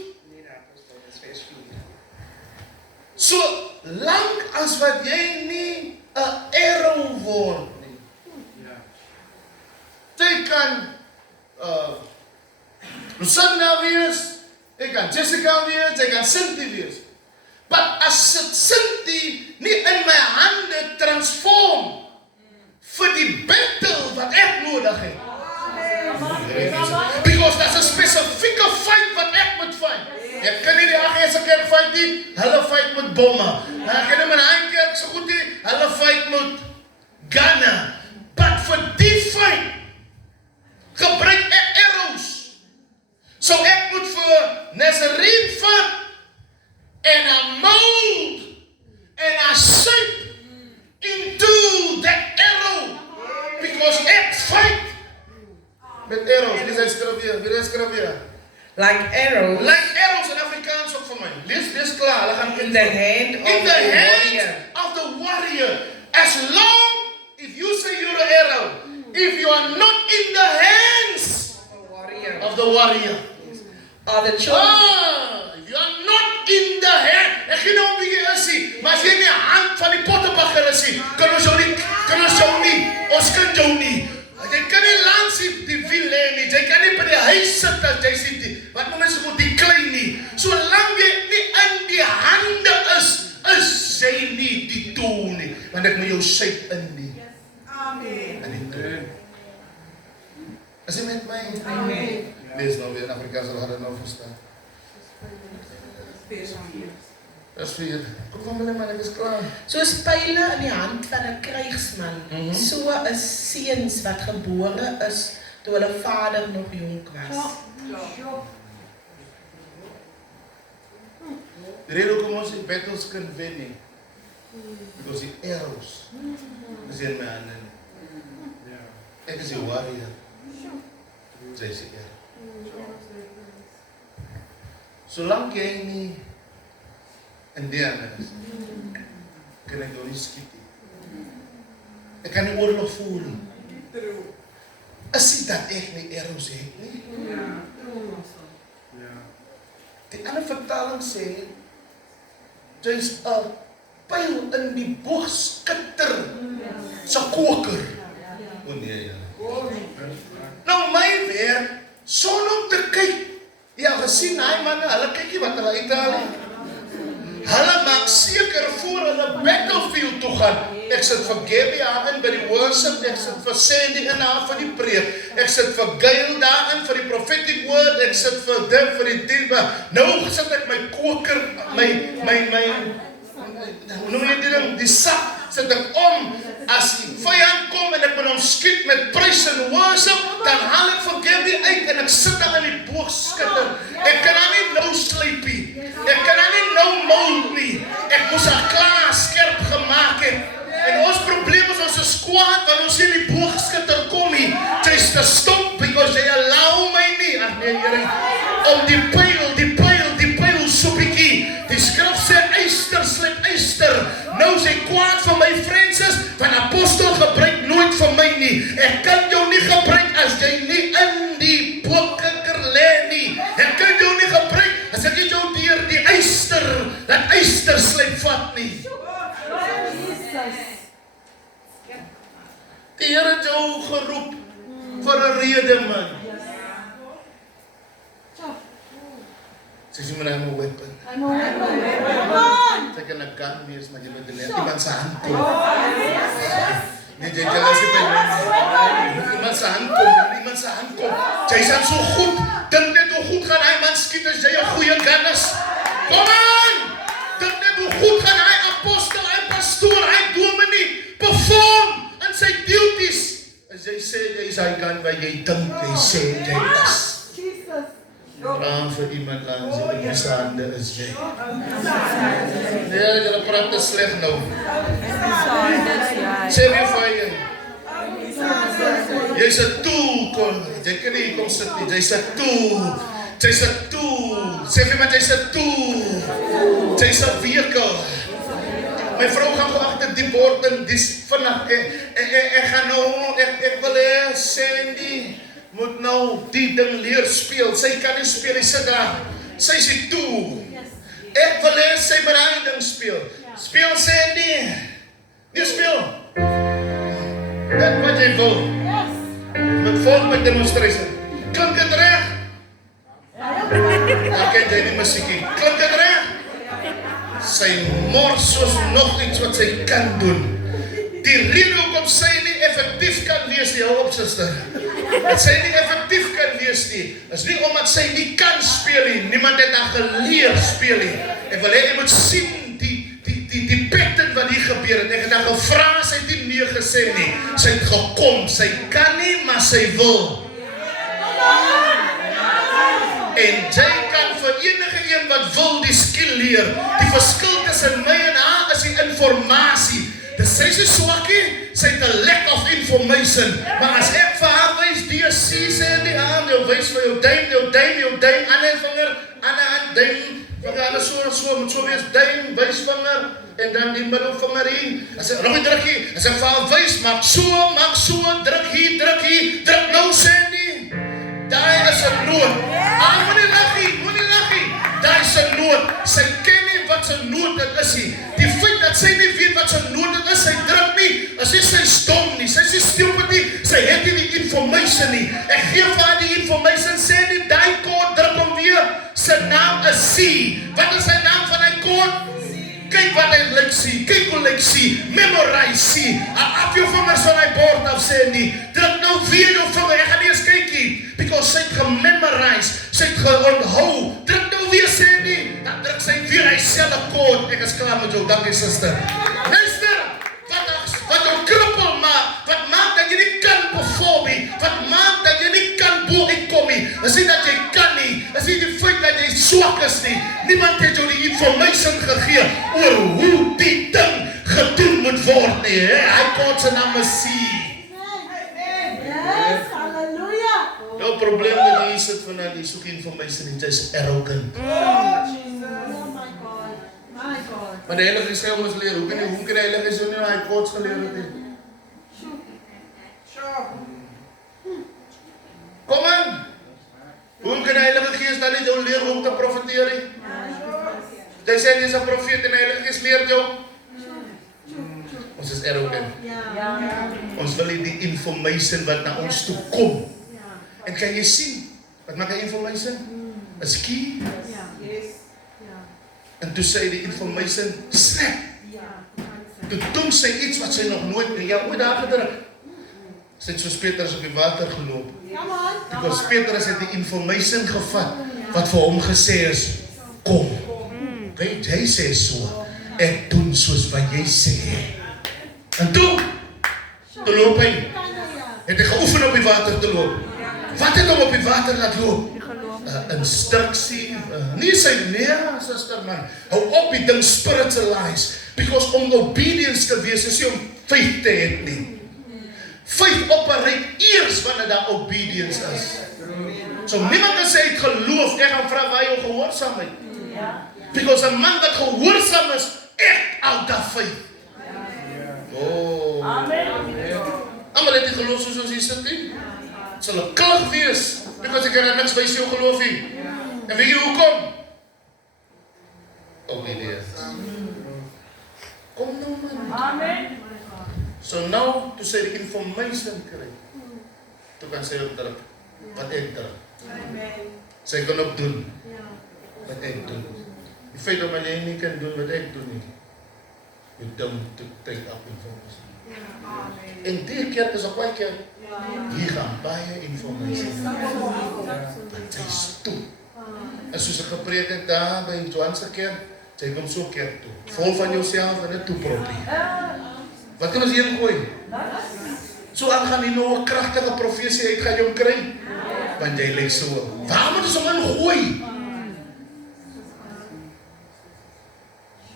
So lang as wat jy nie 'n arrow word nie. Tyd kan Lucinda wees, jy kan Jessica wees, jy kan Cynthia wees. But as dit Cynthia nie in my hande transform vir die battle wat ek nodig het. Because that's a spesifieke fight wat ek moet fight. Ek kan nie die AGS kerk fight nie, hulle fight met bomme. Ek kan nie met die kerk so goed nie, hulle fight met gunne. But vir die fight gebruik ek arrows. So ek moet vir Nazarene vat en a mold en a shape into that arrow. Because ek fight met arrows. Wie skryf weer? Like arrows. Like arrows in Afrikaans ook vir my. Lees klaar. Hulle gaan In the hand of the warrior. As long, if you say you're an arrow, if you are not in the hands of the warrior. Are the children. If you are not in the hand. Ek gee nou wie jy is nie. Maar as jy in die hand van die pottebakker is nie, kan ons jou nie, ons kan jou nie. Jy kan nie langs die wiel lê nie, jy kan nie by die huis sit as jy sien die, wat moet mense moet die klein nie. Solang jy nie in die hande is jy nie die tool nie, want ek moet jou shape in nie. Amen. Is jy met my? Amen. Lees nou weer in Afrikaans, hulle gaan dit nou verstaan. Vers 4. Kom van my man, ek is klaar. Soos pyle in die hand van 'n krygsman, so is seuns wat gebore is toe hulle vader nog jonk was. Die rede hoekom ons die battles kan wen nie, because die arrows is in my hande. Ek is die warrior. Sy is die arrow. Solank jy nie in die hande is, kan ek jou nie skiet nie. Ek kan nie oorlog voer nie. Is dit dat ek nie arrows het nie? Die ander vertaling sê, jy's 'n pyl in die boogskutter se koker. O nee, ja. Nou my weer, son om te kyk. Ja, gesien hy manne, hulle kykie wat hulle uithaal nie. Hulle maak seker voor hulle battlefield toe gaan. Ek sit vir Gabby aan by die worship, ek sit vir Sandy in haar vir die preek. Ek sit vir Gail daarin vir die prophetic word, ek sit vir Dim vir die dienst. Nou sit ek my koker, hoe noem jy die ding? Die sak sit ek om. As die vyand kom en ek moet hom skiet met praise en worship, dan haal ek vir Gabby uit en ek sit daar in die boogskutter. Ek kan haar nie nou sleepie. Ek kan haar nie nou mold nie. Ek moes haar klaar skerp gemaak het. En ons probleem is ons is kwaad want ons sien die boogskutter kom nie. Jy's te stop because jy allow my nie. Ag nee, Here, om die pyl soepiekie. Die skrif sê eyster slip eyster. Nou sy kwaad vir my friends is, van apostel gebruik nooit vir my nie. Ek kan jou nie gebruik as jy nie in die boekkikker lê nie. Ek kan jou nie gebruik as ek jou deur die eyster, dat eyster slip vat nie. Die Here het jou geroep vir 'n rede, man. Sê jy moet 'n weapon. Sy kan 'n gun wees, maar jy moet net iemand se hand kom. Nee, jy kan as jy by iemand se hand kom. Jy is so goed, dink net hoe goed gaan hy man skiet as jy 'n goeie gun is. Kom aan! Dink net hoe goed gaan hy apostel, hy pastoor, hy dominee perform in sy duties. As jy sê jy is hy gun waar jy dink jy sê jy is. Vraag vir iemand langs jy in die hande is jy. Nee, jy praat te sleg nou. Sê weer vir jy. Jy's 'n tool, kon. Jy kan nie kom sit nie. Jy's 'n tool. Jy's 'n tool. Sê vir my jy's 'n tool. Jy's 'n vehikel. My vrou gaan agter die bord en dis vinnig. Ek gaan nou ek wil hê Sandy moet nou die ding leer speel. Sy kan nie speel, hy sit daar. Sy is die tool. Ek wil hê sy moet daai ding speel. Speel Sandy. Nie speel. Dit wat jy wil. Met volg met demonstration. Klink dit reg? Dan kyk jy die musiekie. Klink dit reg? Sy mors soos nog iets wat sy kan doen. Die rede hoekom sy nie effektief kan wees nie, hou op suster. Dat sy nie effektief kan wees nie, is nie omdat sy nie kan speel nie. Niemand het haar geleer speel nie. En wil jy moet sien die pattern wat hier gebeur het. Ek het haar gevra, sy het nie nee gesê nie. Sy het gekom, sy kan nie, maar sy wil. En jy kan vir enige een wat wil die skill leer. Die verskil tussen my en haar is die informasie. Dus sy is swakkie, sy het 'n lack of information. Maar as ek vir haar wys, die C sê in die aan, jou wys vir jou duim, ander vinger, ander hand, duim, vinger, so, moet so wees, duim, wysvinger, en dan die middelvinger hier. As ek nog nie druk hier, as ek vir haar wys, maak so, druk hier, druk nou, sê nie. Daai is 'n nood. Moenie laggie. Daai is 'n nood. Sy ken nie wat 'n nood dit is nie. Die feit dat sy nie weet wat 'n nood dit is, sy druk nie. As sy stom nie, sy is stupid nie, sy het nie die information nie. Ek gee vir haar die information, sê nie, daai kod druk hom weer. Sy naam is C. Wat is sy naam van hy kod? Kyk wat hy lyk sien, kyk hoe lyk sien, memorize sien, af jou vingers van hy bord af sê nie, druk nou weer jou vinger, ek gaan nie eens kykie, because sy het gememorize, sy het geonthou, druk nou weer sê nie, dan druk sy weer hy selfe kod, ek is klaar met jou, dankie sister. Luister, wat jou krippel maak, wat maak dat jy nie kan perform nie, wat maak dat jy nie kan bo uitkom nie, is nie dat jy kan nie, is nie die feit dat jy swak is nie, niemand het jou die information gegee, oor hoe die ding gedoen moet word nie, hy kort sy naam is C. Yes, hallelujah. Nou probleem met die sit van die soek information, het is arrogant. Oh, Jesus. Oh my God. My God. Maar die heilige is ons leer, hoe kan die heilige is nie hy kort geleer het nie? Kom aan! Hoe kan die heilige gees dan nie jou leer om te profeteer nie? Jy sê jy is 'n profeet en die heilige gees leer jou? Ons is arrogant. Ons wil nie die information wat na ons toe kom. En kan jy sien, wat maak die information? Is key. En toe sê die information, snap. Toe doen sy iets wat sy nog nooit nie, ooit daar gedruk. Sy het soos Petrus op die water geloop. Because Petrus het die information gevat, wat vir hom gesê is, kom. Okay, jy sê so, ek doen soos wat jy sê. En toe loop hy. Het hy geoefen op die water te loop. Wat het hom op die water laat loop? Instruksie, nie sy sister man, hou op die ding spiritualize, because om obedience te wees, is nie om faith te het nie. Faith operate eers wanneer daar obedience is. So niemand kan sê, het geloof, ek gaan vra waar jou gehoorsaamheid. Because 'n man wat gehoorsaam is, echt out of faith. Oh. Amen. Almal het die geloof soos ons hier sit nie. Het sal 'n klag wees, because ek kan niks wys jou geloof nie. En weet jy hoekom? Obedience. Kom nou man. Amen. So nou, toe sy die information kry, toe kan sy ook druk, wat ek druk. Sy kan ook doen, wat ek doen. Die feit dat jy nie kan doen wat ek doen nie, you don't take up information. En die keer is ook baie keer, hier gaan baie information. Sy is toe. En soos ek gepreek het daar by die Johanse kerk, sy kom so kerk toe. Vol van jouself en het toepropie. Wat kan ons hier gooi? So aan gaan die nou 'n kragtige profesie uit gaan jou kry. Want jy lyk so. Waar moet ons hom ingooi?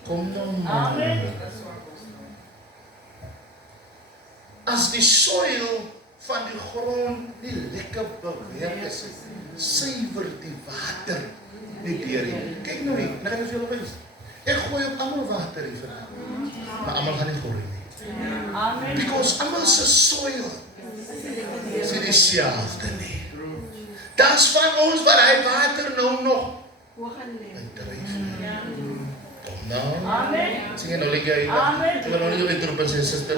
Kom nou man. As die soil van die grond nie lekker bewerk is, suiwer die water nie deur nie. Kyk nou nie, nou gaan ons julle wys. Ek gooi op almal water hier vandag. Maar almal gaan nie groei nie. Amen. Because almal se soil is nie dieselfde nie. Daar's van ons wat hy water nou nog uitdryf. Kom nou. Amen. Sing nou liedjie uit. Amen. Ek wil nou nie weer roep en sê suster,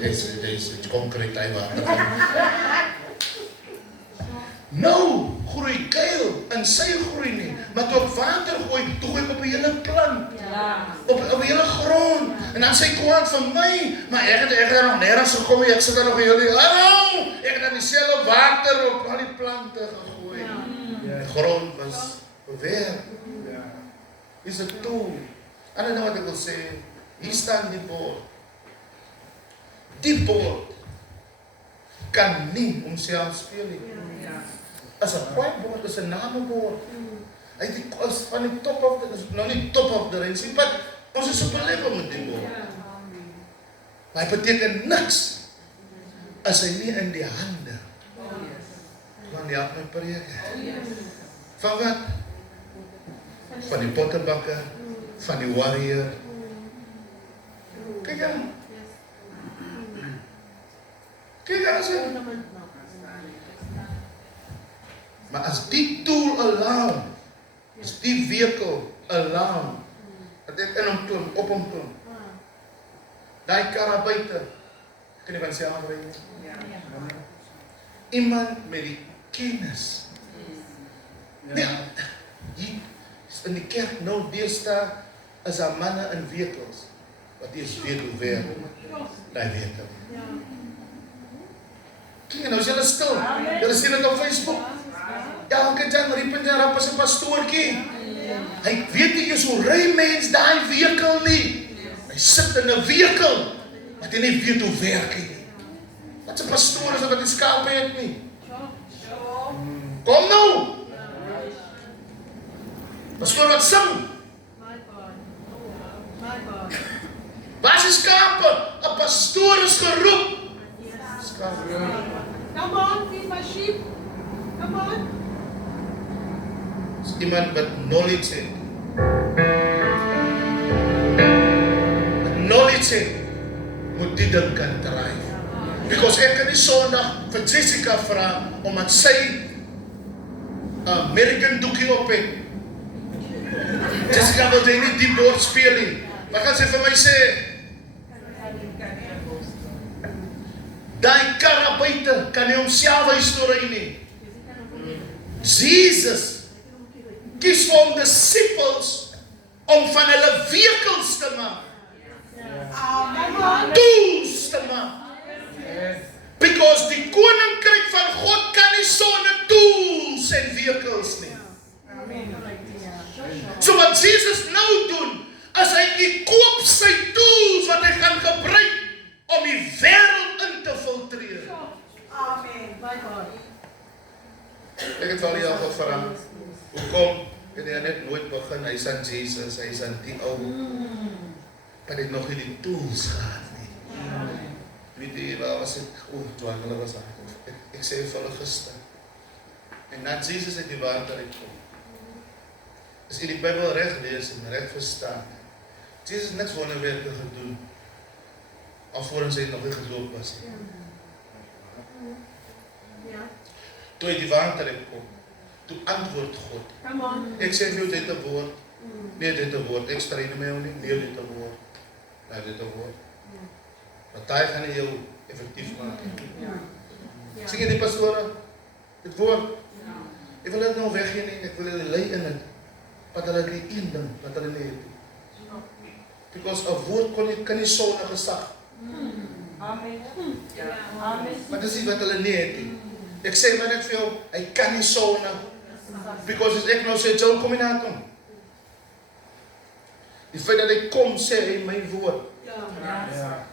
dit is konkreet hy water. Nou groei kuil en sy groei nie. Maar toe op water gooi, toe gooi ek op 'n hele plant. Op 'n hele grond. En dan sê kwaad van my, maar ek het daar nog nergens gekom nie. Ek sit daar nog 'n hele ek het dan dieselfde water op al die plante gegooi. Die grond was beweer. Is 'n tool. En dan wat ek wil sê, hier staan die bord. Die bord kan nie homself speel nie. As 'n whiteboard, is 'n namebord. Hy het van die top of the, nou nie top of the range, maar ons is op 'n level met die bord. Maar hy beteken niks as hy nie in die hande van die help my preek. Van wat? Van die potterbakker, van die warrior. Kyk aan. Kyk aan sy. Maar as die tool alone, is die vehicle alone, dat ek in hom klim, op hom klim, daai kar buite, kan nie van sy aanry nie. Iemand met die kennis. Nee, hier in die kerk nou deesdae is daar manne in vehicles, wat die is weet hoe weer, daai vehicle. Kijk, nou is julle stil, julle sien dit op Facebook. Elke Jan riep en rap as 'n pastoortjie. Hy weet nie eens hoe ry mens daai vehicle nie. Hy sit in 'n vehicle, wat hy nie weet hoe werk nie. Wat 'n pastoor is wat die skape het nie. Kom nou! Pastoor wat sing. Waar is die skape? 'n Pastoor is geroep. Skape. Come on, feed my sheep. Come on. Is iemand wat knowledge het. Wat knowledge het, moet die ding kan dryf. Because ek kan nie Sondag vir Jessica vra, omdat sy American doekie op het. Jessica wil jy nie die bord speel nie. Maar gaan sy vir my sê, daai kar buite kan nie homself uitstory nie. Jesus kies vir hom disciples om van hulle vehicles te maak. Tools te maak. Because die koninkryk van God kan nie sonder tools en vehicles nie. So wat Jesus nou doen, as hy koop sy tools wat hy gaan gebruik om die wêreld in te filtreer. Amen. My God. Ek het al jou gevra, hoekom het hy net nooit begin, hy is aan Jesus, hy is aan die ou, maar hy het nog nie die tools gehad nie. Weet jy, waar was ek? Toe hulle was aan. Ek sê vir hulle gister. En na Jesus het die water uitkom. As jy die Bybel reg lees en reg verstaan, Jesus het niks wonderwerke gedoen, alvorens hy nog nie geloop was. Toe hy die water uitkom, toe antwoord God. Come on. Ek sê vir jou, dit 'n woord. Nee, dit 'n woord. Ek strei nie met jou nie. Nee, dit 'n woord. Nee, dit 'n woord. Want daai gaan jou effektief maak. Sien jy die pastore? Dit woord. Ek wil dit nou weggee nie. Ek wil hulle lei in dit. Wat hulle die een ding wat hulle nie het. Because 'n woord kan nie sonder gesag. Amen. Amen. Maar dis nie wat hulle nie het nie. Ek sê maar net vir jou, hy kan nie sonder. Because as ek nou sê, John, kom nie na toe. Die feit dat hy kom, sê hy my woord. Ja.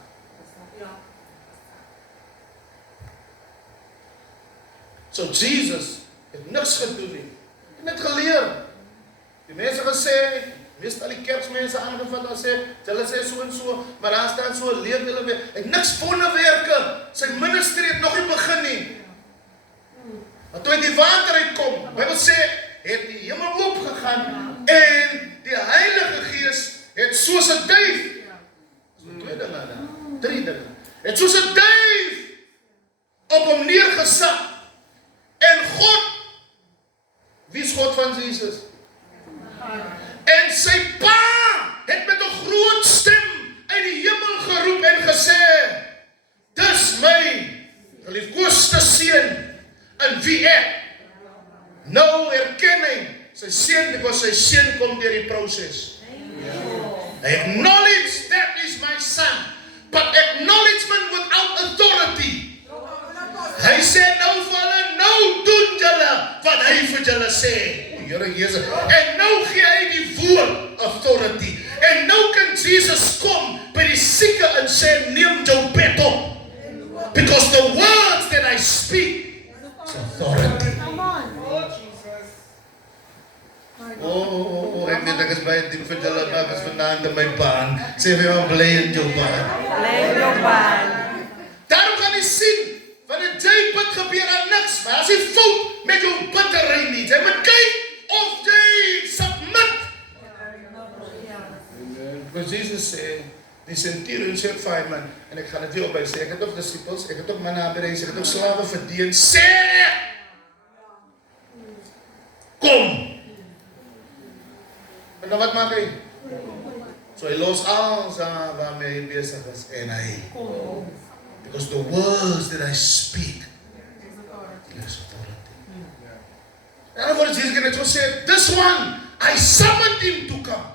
So Jesus het niks gedoen nie. Hy het net geleer. Die mense gesê, meestal die kerksmense aangevat en sê, hulle sê so en so, maar daar staan so leer hulle weer. Hy het niks wonderwerke. Sy ministry het nog nie begin nie. Maar toe die water uitkom, Bybel sê, het die hemel oopgegaan en die Heilige Gees het soos 'n duif. Twee dinge dan, 3 dinge. Het soos 'n duif op hom neergesak. En God, wie is God van Jesus? En sy pa het met 'n groot stem uit die hemel geroep en gesê, dis my geliefkoeste seun, in wie ek Nou erken hy sy seun, because sy seun kom deur die proses. I acknowledge that is my son, but acknowledgement without authority. Hy sê nou vir hulle, nou doen julle wat hy vir julle sê. Here Jesus. En nou gee hy die woord authority. En nou kan Jesus kom by die sieke en sê, neem jou bed op. Because the words that I speak is authority. Oh, ek weet ek is baie diep vir julle, maar ek is vanaand in my baan. Sê vir my, bly in jou baan. Bly in jou baan. Daarom gaan jy sien, wanneer jy bid gebeur aan niks, maar as jy fout met jou bitterheid nie, jy moet kyk of jy submit. Want Jesus sê, die centurion sê vir hy man, en ek gaan dit weer opbij sê, ek het ook disciples, ek het ook manne aanbereis, ek het ook slawe verdien, sê, kom. En dan wat maak hy? So hy los alles aan waarmee hy bezig is, en hy, because the words that I speak is authority. In other words, Jesus can say, this one, I summoned him to come.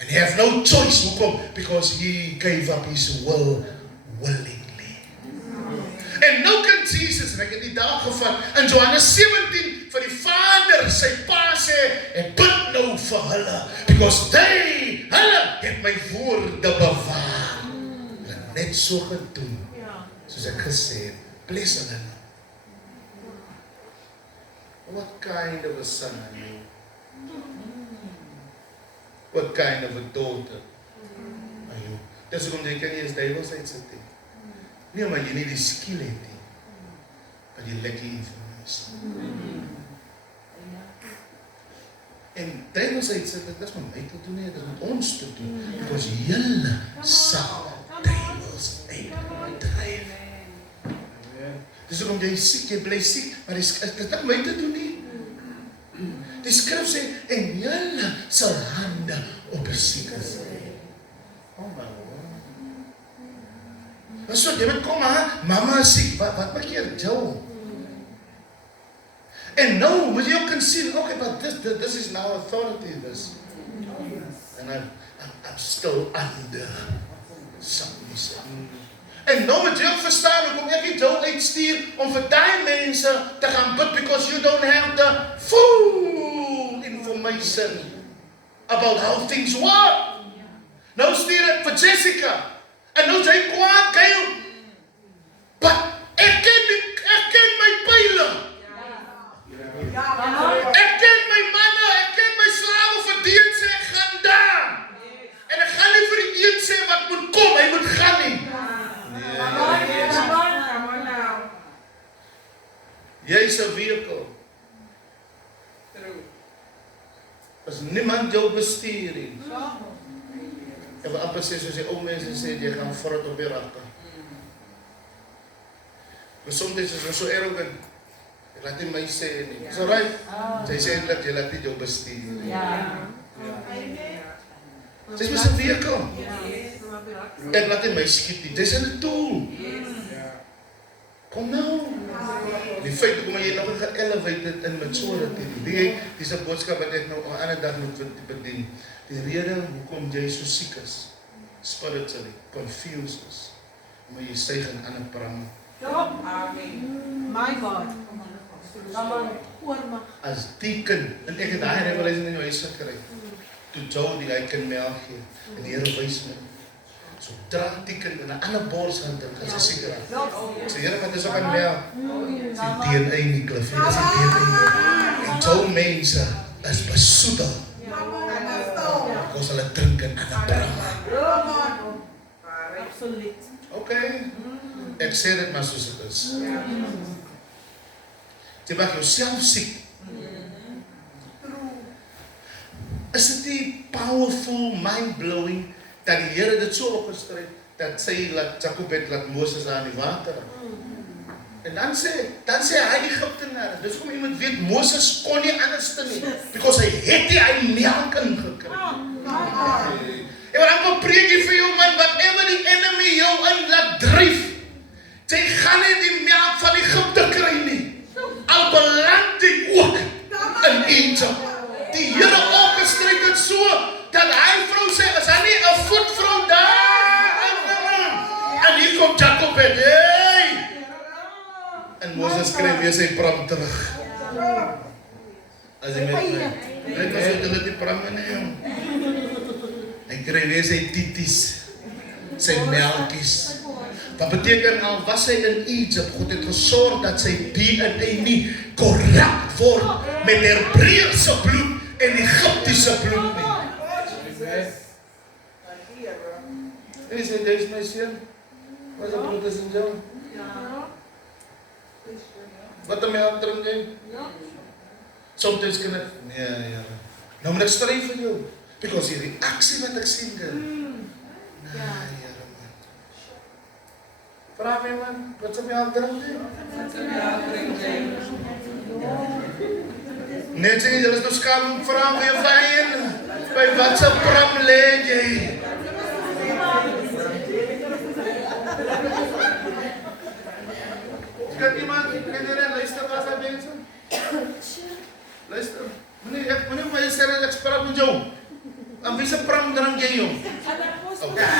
And he have no choice. Hoekom? Because he gave up his will willingly. En nou kan Jesus, en ek het die dag gevat, in Johannes 17, vir die Vader, sy pa sê, en bid nou vir hulle, because hulle het my woorde bewaar. Hulle net so gedoen, soos ek gesê het, bless hulle nou. What kind of a son are you? What kind of a daughter are you? Dis hoekom jy kan nie eens duivelsheid sit nie. Nee, maar jy nie die skill het nie, maar jy lekker informatie. En duivelsheid sit, dit is met my te doen nie, dit is met ons te doen, because julle sal duivels uitdryf. Dis hoekom jy siek, jy bly siek, maar dit het my te doen nie. Die skrif sê, en julle sal hande op die siekes. Oh my word. So, jy moet kom, mama is siek, wat maak jy jou? En nou, moet jy ook kan sien, okay, but this is now authority, this. And I'm still under something. En nou moet jy ook verstaan, hoekom ek jou uitstuur, om vir die mense te gaan bid, because you don't have the full information about how things work. Nou stuur ek vir Jessica, en nou jy kwaad, Gail, but ek ken my pijlen. Ek ken my manne, ek ken my slawe verdien, sê ek gaan daar. En ek gaan nie vir die een sê wat moet kom, hy moet gaan nie. Jy is 'n vehicle. As niemand jou bestuur nie. Ek wil amper sê soos die ou mense sê, jy gaan vrot op die rakke. Maar soms is het so arrogant. Ek laat nie my sê nie. Is alright? Sy sê eintlik, jy laat nie jou bestuur nie. Sy is my vehicle. Ek laat nie my skiet nie. Dis 'n tool. Kom nou. Die feit hoekom jy nog ge-elevated in maturity. Dis 'n boodskap wat ek nou 'n ander dag moet bedien. Die rede hoekom jy so siek is, spiritually, confused is, maar jy styg in ander pramme. My God. As deacon, en ek het daai revelation in jou huis gekry. Toe Jody, hy kan melk gee, en die Here wys my. So draag deacon in 'n ander borshand, en sy seker. Ek sê, Here, wat is ook aan melk? Die DNA nie, Cliff, dit is die DNA. En jou mense is besoedel. Because hulle drink in ander pramme. Absoluut. Okay. Ek sê dit maar soos dit is. Jy maak jouself siek. Is dit nie powerful, mind-blowing, dat die Here dit so opgestry, dat sy laat Jacob het laat Moses aan die water. En dan sê hy Egiptenaar, dis hoekom jy moet weet, Moses kon nie anders te nie, because hy het nie hy melk ingekry. En wat ek wil preek vir jou man, whatever die enemy jou in laat dryf, jy gaan nie die melk van Egypte kry nie. Al beland jy ook in Egypt. Die Here orchestrate dit so dat hy vrou sê, is hy nie 'n voetvrou daar? En hier kom Jacob en hey! En Moses kry weer sy pram terug. As hy met my. Ek was ook hulle die pram in hom. Hy kry weer sy tities, sy melkies. Wat beteken al was hy in Egypt, God het gesorg dat sy DNA nie korrupt word met Hebreëse bloed en Egiptiese bloed nie. Hy sê, dis my seun. Wat 'n bloed is in jou? Wat 'n melk drink jy? Soms kan ek, nee, Here. Nou moet ek stry vir jou. Because die reaksie wat ek sien dit. Nee, Here man. Vra my man, wat se melk drink jy? Net sê jy is nou skaam om vra my wyn. By wat se pram lê jy? Kan iemand, kan jy luister wat hy mense? Luister, meneer my sê ek spraak met jou. Aan wie se pram drink jy hom? Okay.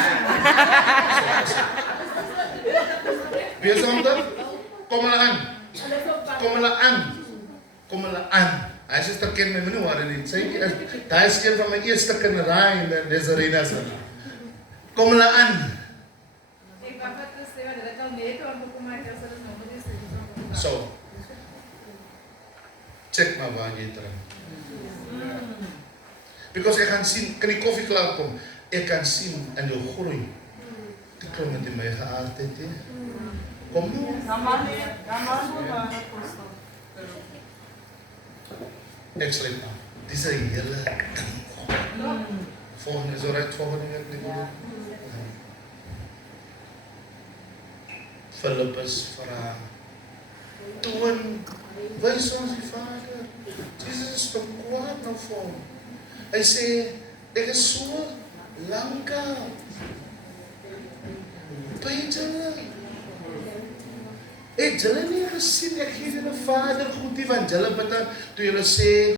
Wie is hom dan? Kom hulle aan. Kom hulle aan. Kom hulle aan. Hy sê dat ken my meneer waar nie. Sy daai is een van my eerste kinderaai en dis Arena se. Kom hulle aan. So, check maar waar jy drink. Because ek kan sien, kan die koffie klaar kom, ek kan sien in jou groei. Die klom met die my geaardheid, he. Kom nou. Ek sluit aan. Dit is een hele ding. Volgende is alright, volgende week nie goed. Philippus vraag. Toon, wys ons die Vader. Jesus is te kwaad nou vir hom. Hy sê, ek is so lanka by julle. Het julle nie gesien, ek gee julle Vader goed die, want julle bid toe julle sê,